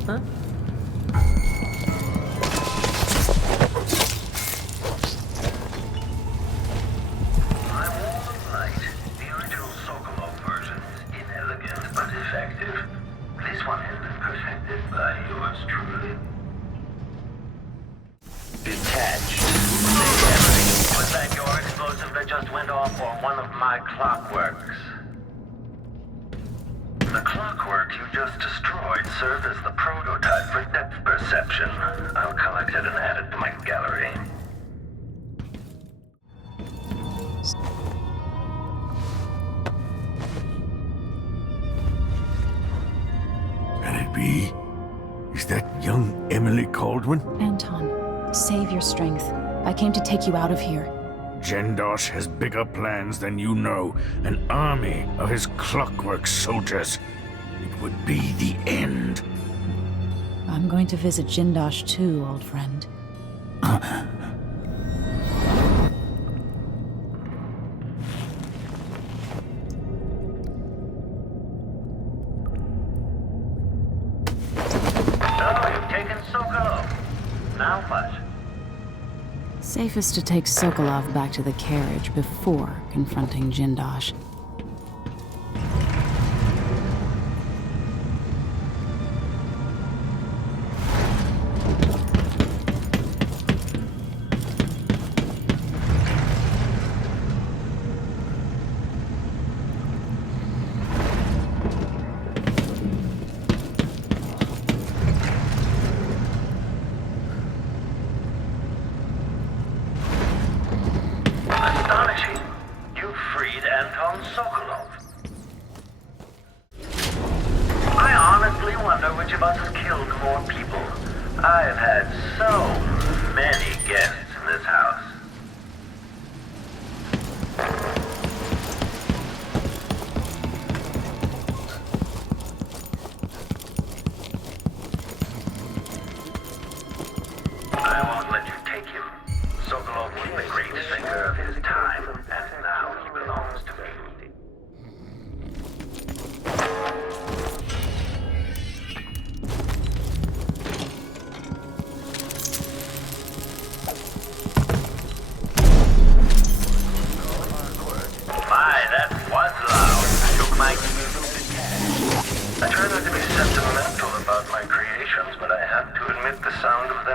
Huh? I'm all of light. The original Sokolov version is inelegant but effective. This one has been perfected by yours truly. Detached. Was that your explosive that just went off, or one of my clockworks? The clockwork you just destroyed served as the prototype for depth perception. I'll collect it and add it to my gallery. Can it be? Is that young Emily Caldwin? Anton, save your strength. I came to take you out of here. Jendosh has bigger plans than you know. An army of his clockwork soldiers. It would be the end. I'm going to visit Jindosh too, old friend. Now what? Safest to take Sokolov back to the carriage before confronting Jindosh. I've had so many guests in this house.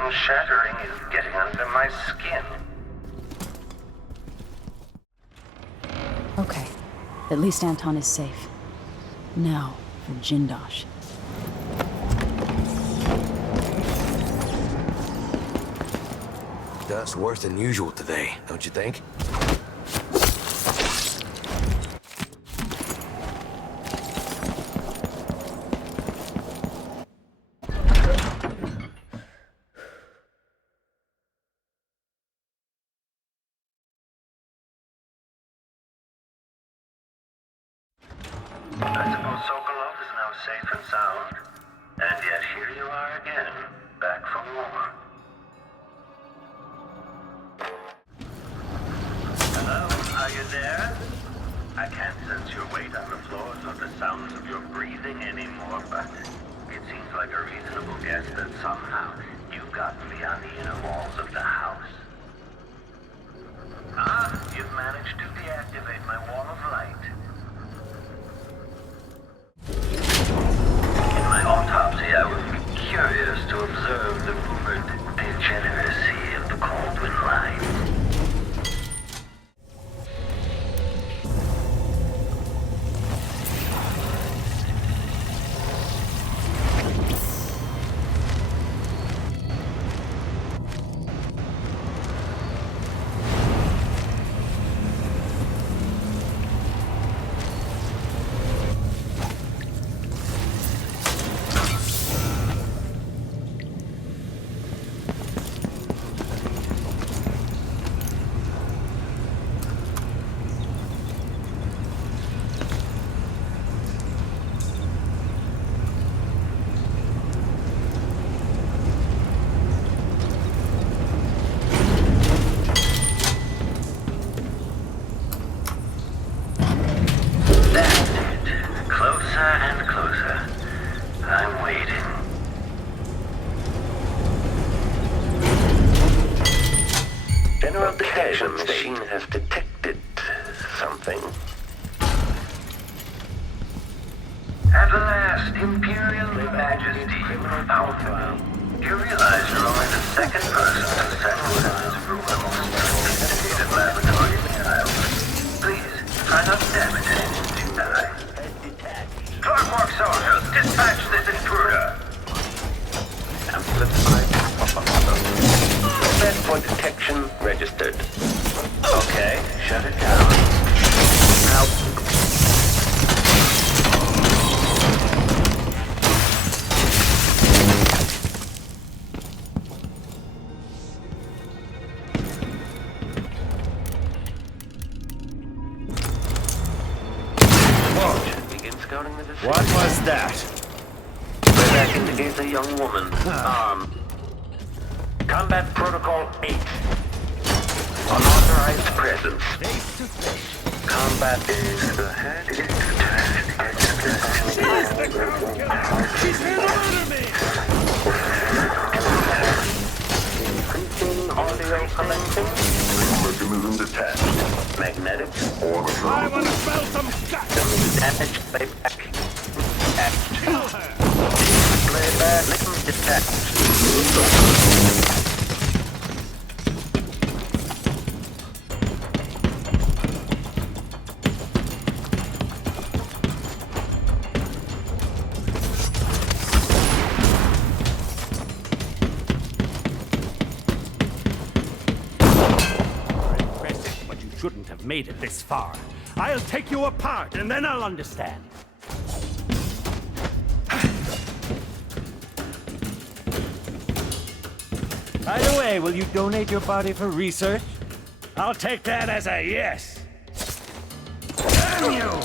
bone shattering is getting under my skin. Okay. At least Anton is safe. Now, for Jindosh. Dust worse than usual today, don't you think? I suppose Sokolov is now safe and sound, and yet here you are again, back for more. Hello, are you there? I can't sense your weight on the floors or the sounds of your breathing anymore, but it seems like a reasonable guess that somehow you've gotten beyond the inner walls of the house. You've managed to deactivate my wall of light. In my autopsy, I would be curious to observe the rumored degeneracy of the Caldwin line. The machine has detected something. At last, Imperial Majesty, Alpha. You realize you're only the second person to set foot in this room the most sophisticated laboratory in the island. Please, try not to damage anything you die. Clockwork soldiers, dispatch this intruder. Amplified. Set for detection registered. Okay, shut it down. Now. Begin scouting the decision. What was that? That indicates a young woman. Combat Protocol 8. Unauthorized presence. Combat is the head. She's here to murder me! Increasing audio collecting. Mechanism detached. Magnetic or I want to smell some guts! damage playback. Kill her! Playback detached. Shouldn't have made it this far. I'll take you apart, and then I'll understand. By the way, will you donate your body for research? I'll take that as a yes. Damn you!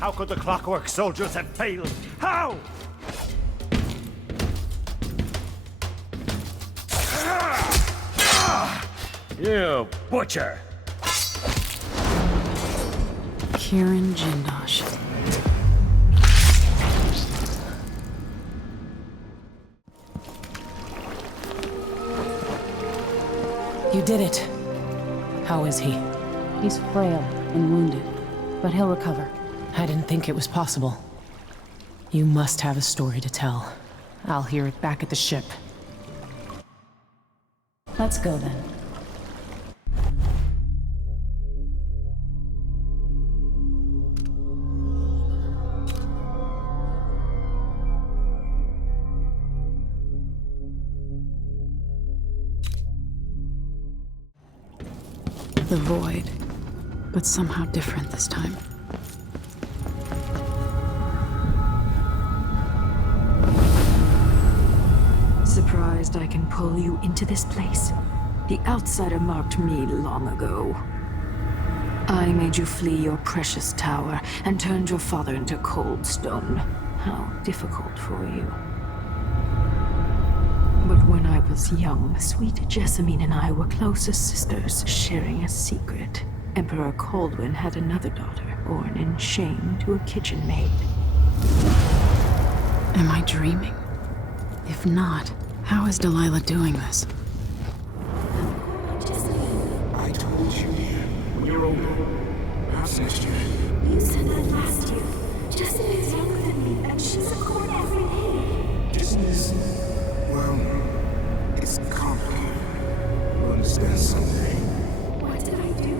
How could the Clockwork Soldiers have failed? How? You butcher! Kieran Jindosh. You did it. How is he? He's frail and wounded, but he'll recover. I didn't think it was possible. You must have a story to tell. I'll hear it back at the ship. Let's go then. The void, but somehow different this time. Surprised I can pull you into this place? The outsider marked me long ago. I made you flee your precious tower and turned your father into cold stone. How difficult for you. But when I was young, sweet Jessamine and I were close as sisters, sharing a secret. Emperor Kaldwin had another daughter, born in shame to a kitchen maid. Am I dreaming? If not, how is Delilah doing this? I told you, when you're older, perhaps next year. You said that last year. Jessamine's younger than me, and she's a court every day. This is, well, it's complicated. You'll understand someday. What did I do?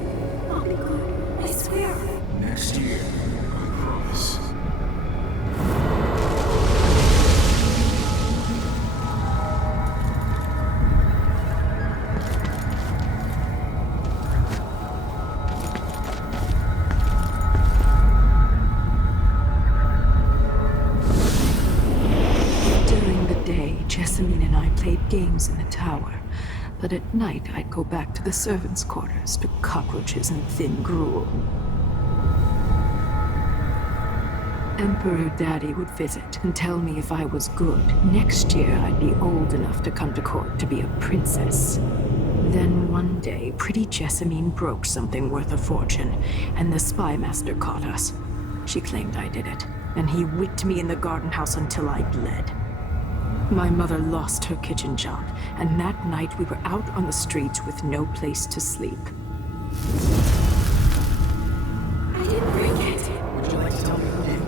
I'll be good. I swear. Next year, I promise. Jessamine and I played games in the tower, but at night I'd go back to the servants' quarters to cockroaches and thin gruel. Emperor Daddy would visit and tell me if I was good. Next year I'd be old enough to come to court to be a princess. Then one day, pretty Jessamine broke something worth a fortune, and the spy master caught us. She claimed I did it, and he whipped me in the garden house until I bled. My mother lost her kitchen job, and that night we were out on the streets with no place to sleep. I didn't break it. Would you like to tell me who did?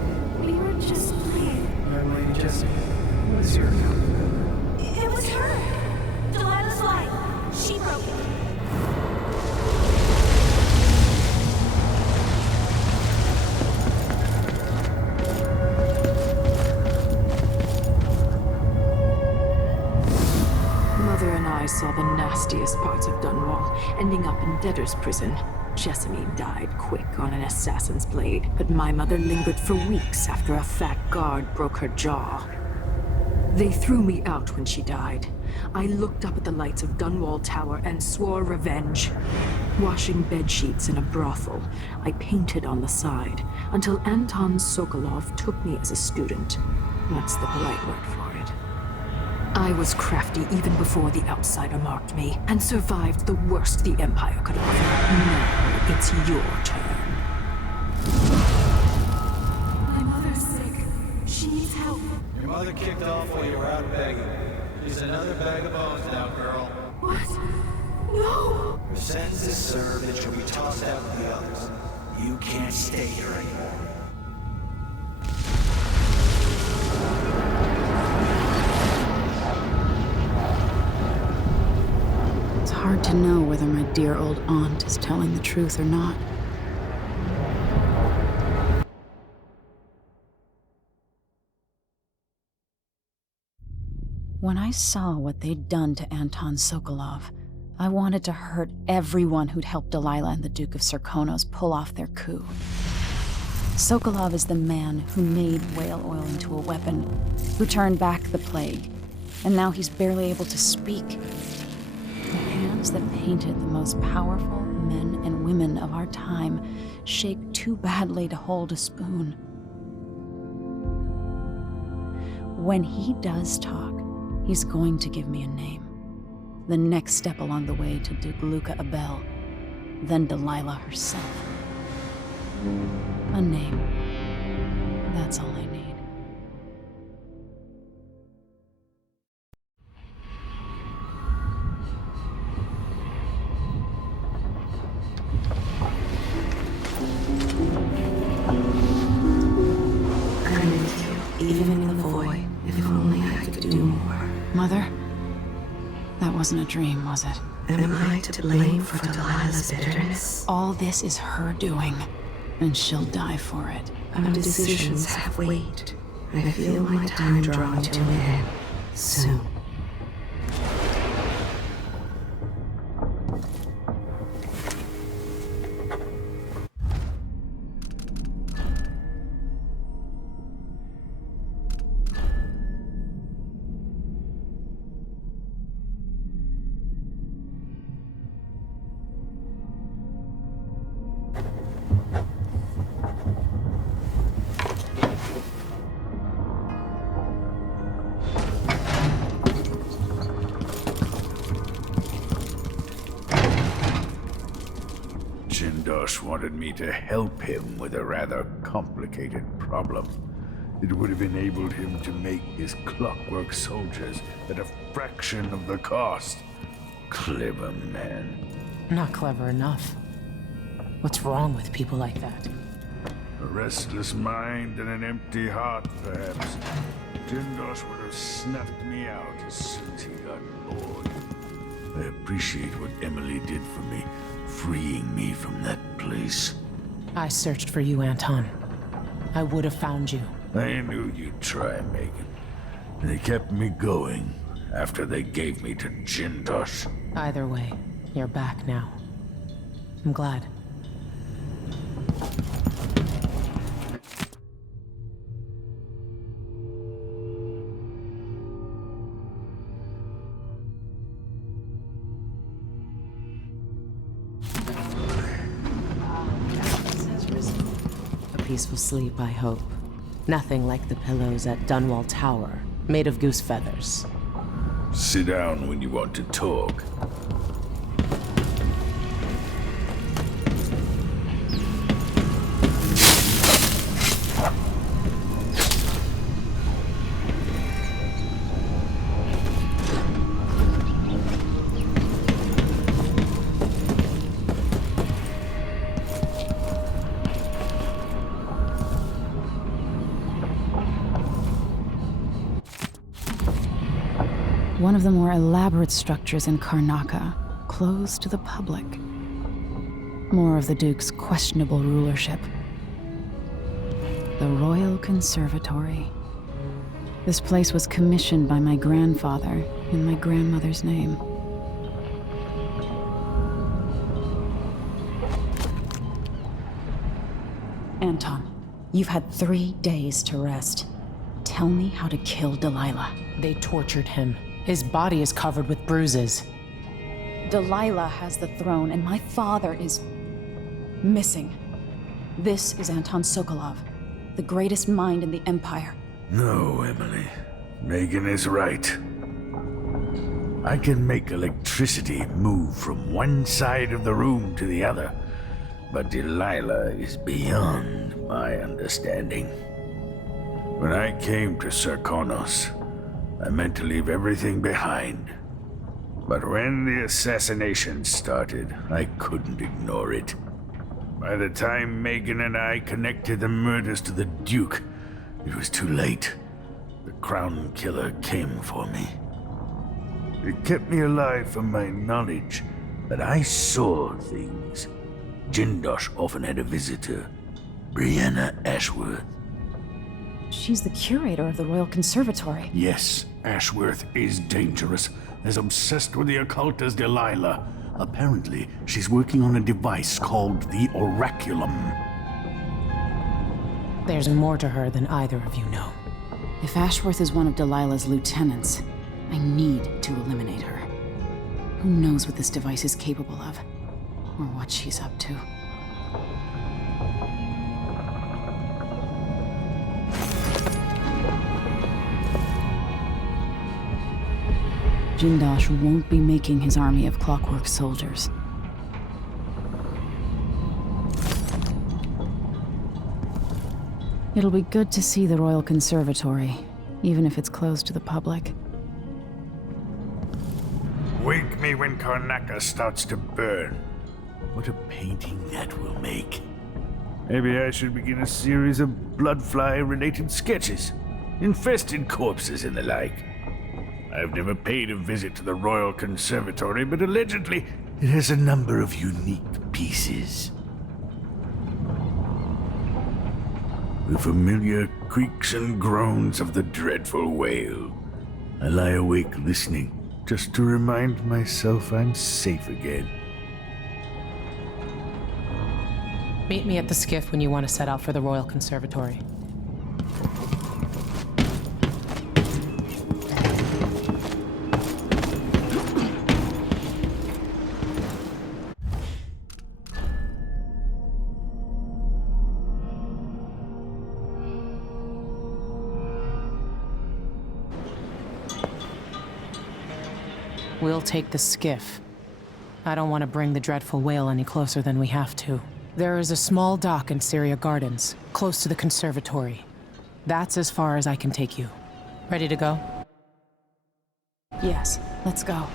We were just playing. Young Lady Jessie. What is your account? It was her. Delilah's lie. She broke it. I saw the nastiest parts of Dunwall, ending up in debtor's prison. Jessamine died quick on an assassin's blade, but my mother lingered for weeks after a fat guard broke her jaw. They threw me out when she died. I looked up at the lights of Dunwall Tower and swore revenge. Washing bed sheets in a brothel, I painted on the side, until Anton Sokolov took me as a student. That's the polite word for it. I was crafty even before the outsider marked me, and survived the worst the Empire could offer. Now it's your turn. My mother's sick. She needs help. Your mother kicked off while you were out begging. She's another bag of bones now, girl. What? No! Your sentence is served and she'll be tossed out with the others. You can't stay here anymore. It's hard to know whether my dear old aunt is telling the truth or not. When I saw what they'd done to Anton Sokolov, I wanted to hurt everyone who'd helped Delilah and the Duke of Serkonos pull off their coup. Sokolov is the man who made whale oil into a weapon, who turned back the plague, and now he's barely able to speak. The hands that painted the most powerful men and women of our time shake too badly to hold a spoon. When he does talk, he's going to give me a name. The next step along the way to Duke Luca Abel, then Delilah herself. A name. That's all I need. Even in the void. boy. If only I could do more. Mother? That wasn't a dream, was it? Am I to blame for Delilah's bitterness? All this is her doing, and she'll die for it. Our decisions have weight. I feel my time drawing to an end soon. Jindosh wanted me to help him with a rather complicated problem. It would have enabled him to make his clockwork soldiers at a fraction of the cost. Clever man. Not clever enough. What's wrong with people like that? A restless mind and an empty heart, perhaps. Jindosh would have snuffed me out as soon as he got bored. I appreciate what Emily did for me, freeing me from that place. I searched for you, Anton. I would have found you. I knew you'd try, Megan. They kept me going after they gave me to Jindosh. Either way, you're back now. I'm glad. A peaceful sleep, I hope. Nothing like the pillows at Dunwall Tower, made of goose feathers. Sit down when you want to talk. One of the more elaborate structures in Karnaca, closed to the public. More of the Duke's questionable rulership. The Royal Conservatory. This place was commissioned by my grandfather in my grandmother's name. Anton, you've had 3 days to rest. Tell me how to kill Delilah. They tortured him. His body is covered with bruises. Delilah has the throne, and my father is missing. This is Anton Sokolov, the greatest mind in the Empire. No, Emily. Megan is right. I can make electricity move from one side of the room to the other, but Delilah is beyond my understanding. When I came to Serkonos, I meant to leave everything behind. But when the assassination started, I couldn't ignore it. By the time Megan and I connected the murders to the Duke, it was too late. The Crown Killer came for me. It kept me alive from my knowledge that I saw things. Jindosh often had a visitor, Brianna Ashworth. She's the curator of the Royal Conservatory. Yes, Ashworth is dangerous, as obsessed with the occult as Delilah. Apparently, she's working on a device called the Oraculum. There's more to her than either of you know. If Ashworth is one of Delilah's lieutenants, I need to eliminate her. Who knows what this device is capable of, or what she's up to. Jindosh won't be making his army of clockwork soldiers. It'll be good to see the Royal Conservatory, even if it's closed to the public. Wake me when Karnaca starts to burn. What a painting that will make. Maybe I should begin a series of bloodfly-related sketches. infested corpses and the like. I've never paid a visit to the Royal Conservatory, but allegedly it has a number of unique pieces. The familiar creaks and groans of the dreadful whale. I lie awake listening, just to remind myself I'm safe again. Meet me at the skiff when you want to set out for the Royal Conservatory. We'll take the skiff. I don't want to bring the dreadful whale any closer than we have to. There is a small dock in Syria Gardens, close to the conservatory. That's as far as I can take you. Ready to go? Yes, let's go.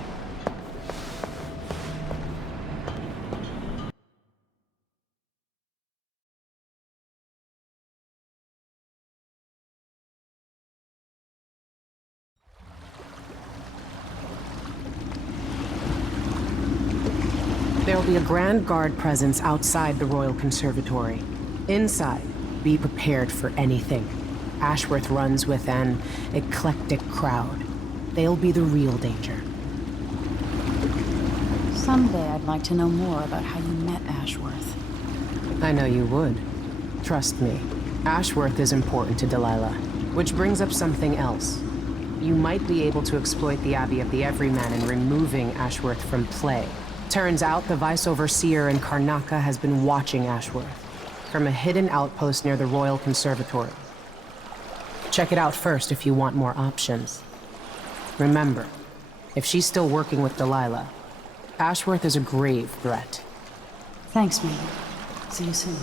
There will be a Grand Guard presence outside the Royal Conservatory. Inside, be prepared for anything. Ashworth runs with an eclectic crowd. They'll be the real danger. Someday I'd like to know more about how you met Ashworth. I know you would. Trust me. Ashworth is important to Delilah. Which brings up something else. You might be able to exploit the Abbey of the Everyman in removing Ashworth from play. Turns out the Vice Overseer in Karnaca has been watching Ashworth from a hidden outpost near the Royal Conservatory. Check it out first if you want more options. Remember, if she's still working with Delilah, Ashworth is a grave threat. Thanks, Megan. See you soon.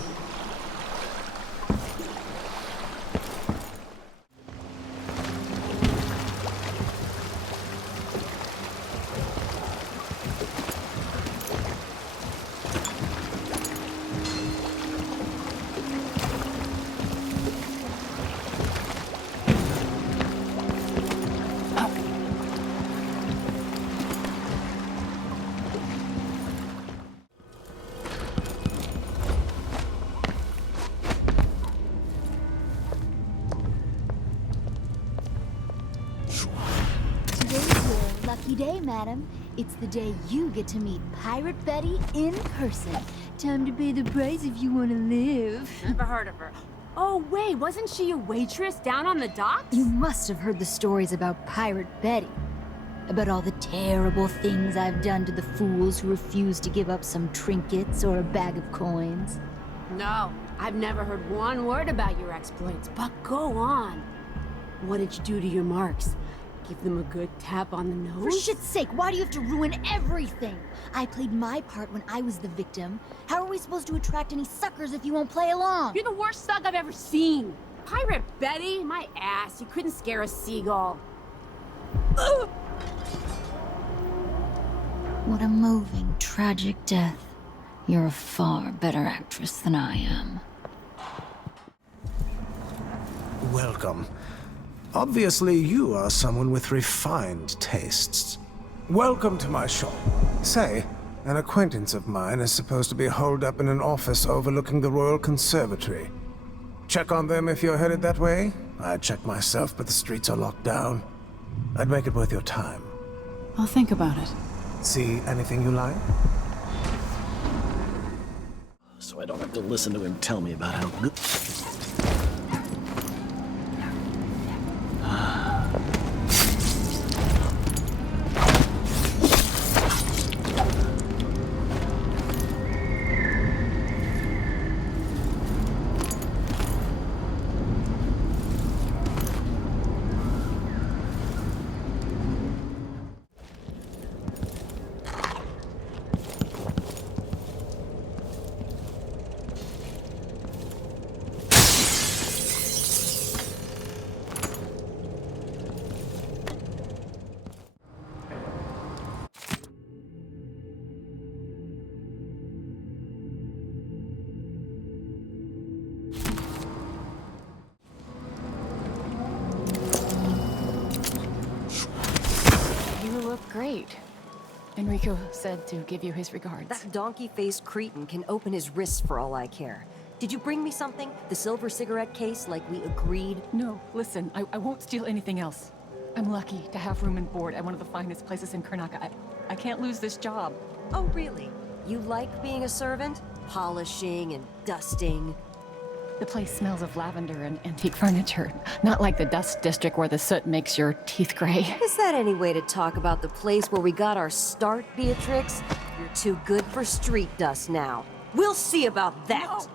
Day, madam. It's the day you get to meet Pirate Betty in person. Time to pay the price if you want to live. Never heard of her. Oh, wait, wasn't she a waitress down on the docks? You must have heard the stories about Pirate Betty. About all the terrible things I've done to the fools who refuse to give up some trinkets or a bag of coins. No, I've never heard one word about your exploits, but go on. What did you do to your marks? Give them a good tap on the nose? For shit's sake, why do you have to ruin everything? I played my part when I was the victim. How are we supposed to attract any suckers if you won't play along? You're the worst thug I've ever seen. Pirate Betty? My ass. You couldn't scare a seagull. What a moving, tragic death. You're a far better actress than I am. Welcome. Obviously, you are someone with refined tastes. Welcome to my shop. Say, an acquaintance of mine is supposed to be holed up in an office overlooking the Royal Conservatory. Check on them if you're headed that way. I'd check myself, but the streets are locked down. I'd make it worth your time. I'll think about it. See anything you like? So I don't have to listen to him tell me about how good... look great. Enrico said to give you his regards. That donkey-faced cretin can open his wrists for all I care. Did you bring me something? The silver cigarette case, like we agreed? No, listen, I won't steal anything else. I'm lucky to have room and board at one of the finest places in Karnaca. I can't lose this job. Oh, really? You like being a servant? Polishing and dusting? The place smells of lavender and antique furniture. Not like the dust district where the soot makes your teeth gray. Is that any way to talk about the place where we got our start, Beatrix? You're too good for street dust now. We'll see about that! No.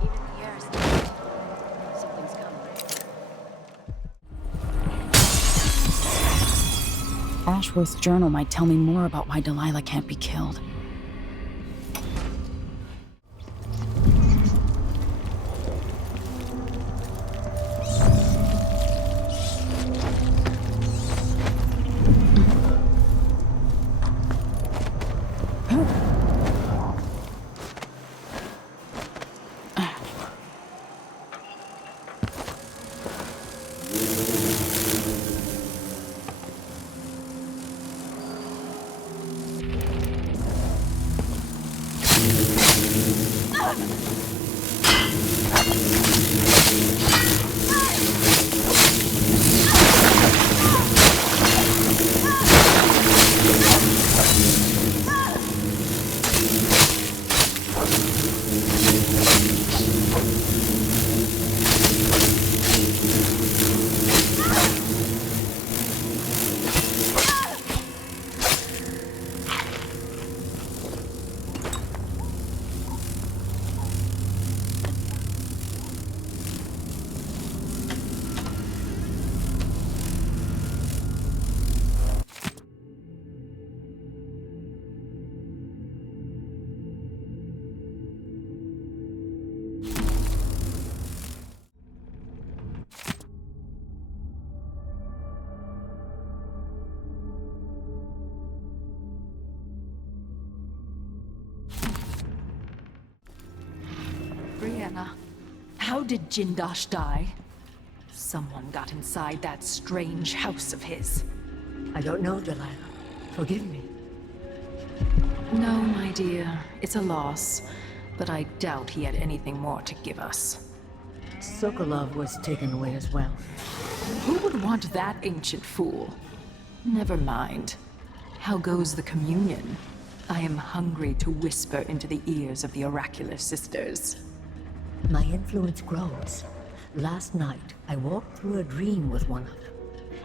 Even the air's... Something's coming. Ashworth's journal might tell me more about why Delilah can't be killed. Brianna, how did Jindosh die? Someone got inside that strange house of his. I don't know, Delilah. Forgive me. No, my dear. It's a loss. But I doubt he had anything more to give us. Sokolov was taken away as well. Who would want that ancient fool? Never mind. How goes the communion? I am hungry to whisper into the ears of the oracular sisters. My influence grows. Last night, I walked through a dream with one of them,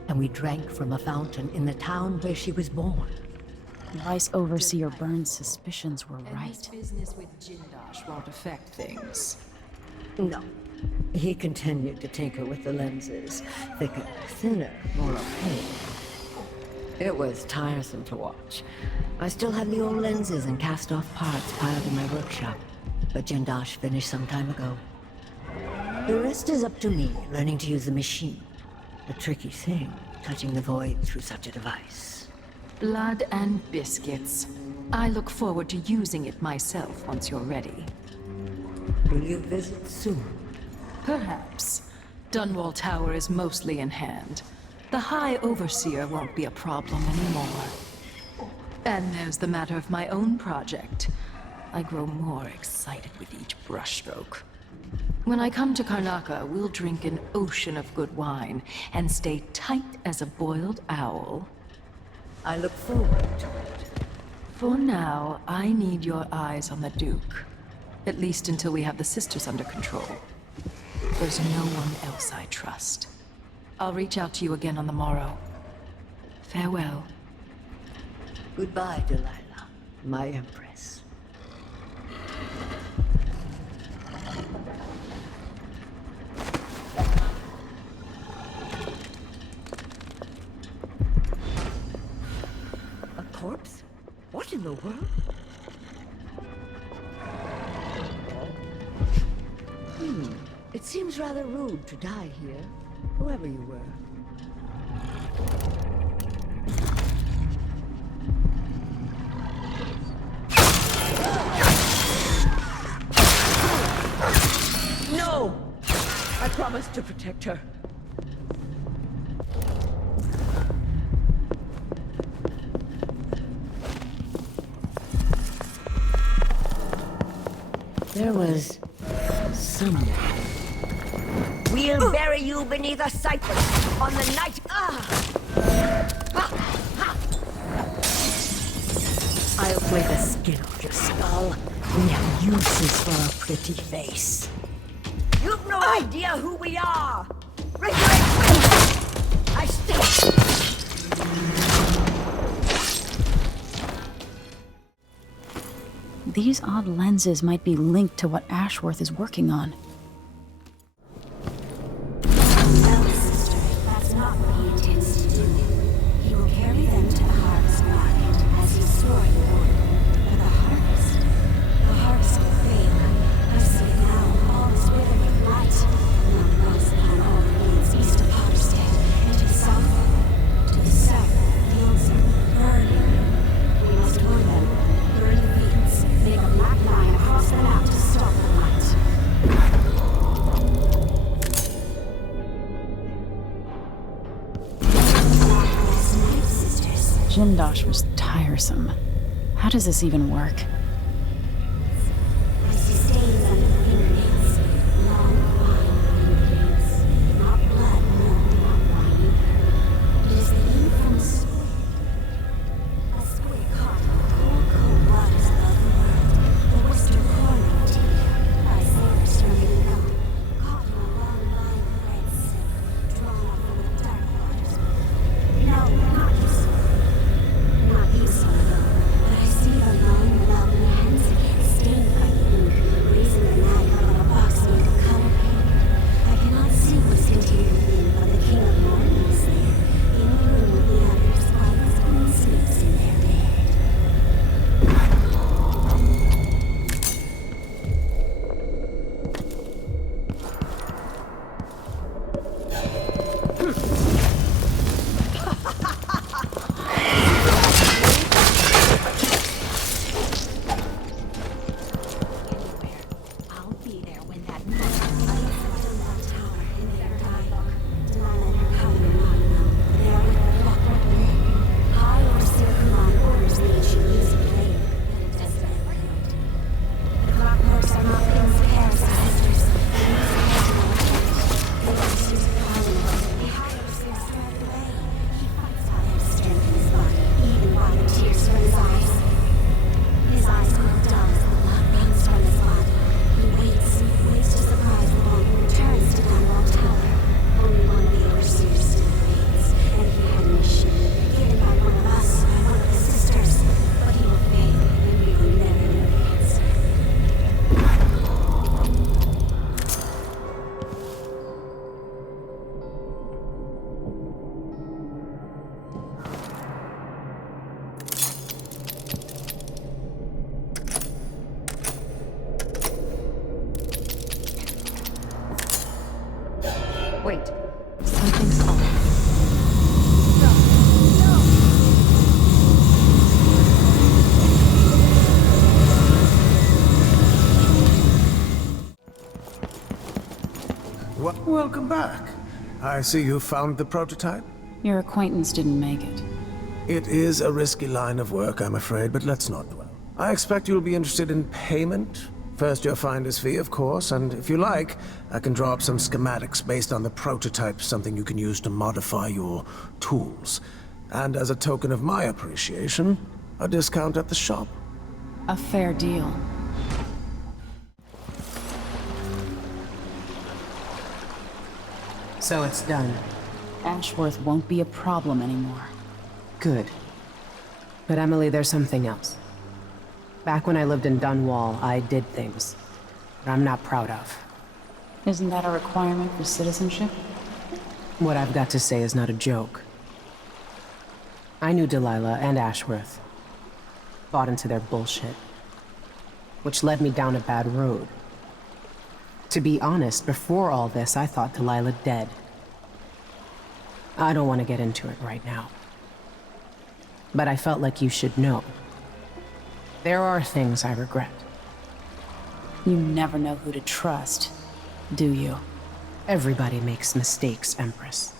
and we drank from a fountain in the town where she was born. Vice Overseer Burns' suspicions were And right. this business with Jindosh won't affect things. No. He continued to tinker with the lenses. Thicker, thinner, more opaque. It was tiresome to watch. I still have the old lenses and cast-off parts piled in my workshop, but Jindosh finished some time ago. The rest is up to me, learning to use the machine. A tricky thing, touching the void through such a device. Blood and biscuits. I look forward to using it myself once you're ready. Will you visit soon? Perhaps. Dunwall Tower is mostly in hand. The High Overseer won't be a problem anymore. And there's the matter of my own project. I grow more excited with each brushstroke. When I come to Karnaca, we'll drink an ocean of good wine and stay tight as a boiled owl. I look forward to it. For now, I need your eyes on the Duke. At least until we have the sisters under control. There's no one else I trust. I'll reach out to you again on the morrow. Farewell. Goodbye, Delilah, my empress. A corpse? What in the world? It seems rather rude to die here, whoever you were. No! I promised to protect her. There was someone. We'll bury you beneath a cypress on the night. I'll break the skin off your skull. We have uses for a pretty face. You've no idea who we are. I stay. These odd lenses might be linked to what Ashworth is working on. No, sister, that's not what he intends to do. He will carry them to the harvest market, as he swore he would. For the harvest will fail. I see it now, all is withered with light. Not once upon all the lands east of Potterstead, and to the south. To the south, the fields are burning. We must warn them. Burn the fields. Make a black line across the map to stop the light. Jindosh was tiresome. How does this even work? I see stains under the fingernails. Long, fine fingernails. Not blood, no, not wine. It is the ink from a squid. A squid caught in the cold waters above the world. The western corner of Tia, by sailors from England. Caught in a long line of red silk, drawn up from the dark waters. No, not useful. Not useful, but I see the long, lovely hands again, stained by the ink, raising the knife out of a box made of color pink. I cannot see what's contained within, but the King of Morning is there, in the room with the others, while his queen sleeps in their bed. I'll be there when that moment. I look for Dunwall Tower in their dialogue. Delilah and her powder not know. They are with the clockwork men. High Overseer Kuman orders the ancient music played, but it does not work. The clockworks are not things of Harris sisters. The music has no effect. The Overseer's power. The High Overseer strapped away. He fights by his strength in his body, even while the tears from his eyes. His eyes grow dull as the blood runs from his body. He waits to surprise the one who returns to Dunwall Tower. Only one of the overseers still remains, and he had a mission given by one of us, one of the sisters. But he will fail, and we will never know the answer. Wait. Something's off. Welcome back. I see you found the prototype. Your acquaintance didn't make it. It is a risky line of work, I'm afraid, but let's not dwell. I expect you'll be interested in payment. First your finder's fee, of course, and if you like, I can draw up some schematics based on the prototype, something you can use to modify your tools. And as a token of my appreciation, a discount at the shop. A fair deal. So it's done. Ashworth won't be a problem anymore. Good. But Emily, there's something else. Back when I lived in Dunwall, I did things that I'm not proud of. Isn't that a requirement for citizenship? What I've got to say is not a joke. I knew Delilah and Ashworth. Bought into their bullshit. Which led me down a bad road. To be honest, before all this, I thought Delilah dead. I don't want to get into it right now. But I felt like you should know. There are things I regret. You never know who to trust, do you? Everybody makes mistakes, Empress.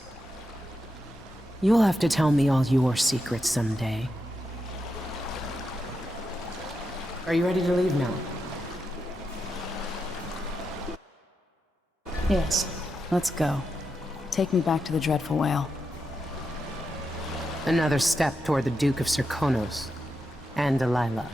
You'll have to tell me all your secrets someday. Are you ready to leave now? Yes, let's go. Take me back to the Dreadful Whale. Another step toward the Duke of Serkonos and Delilah.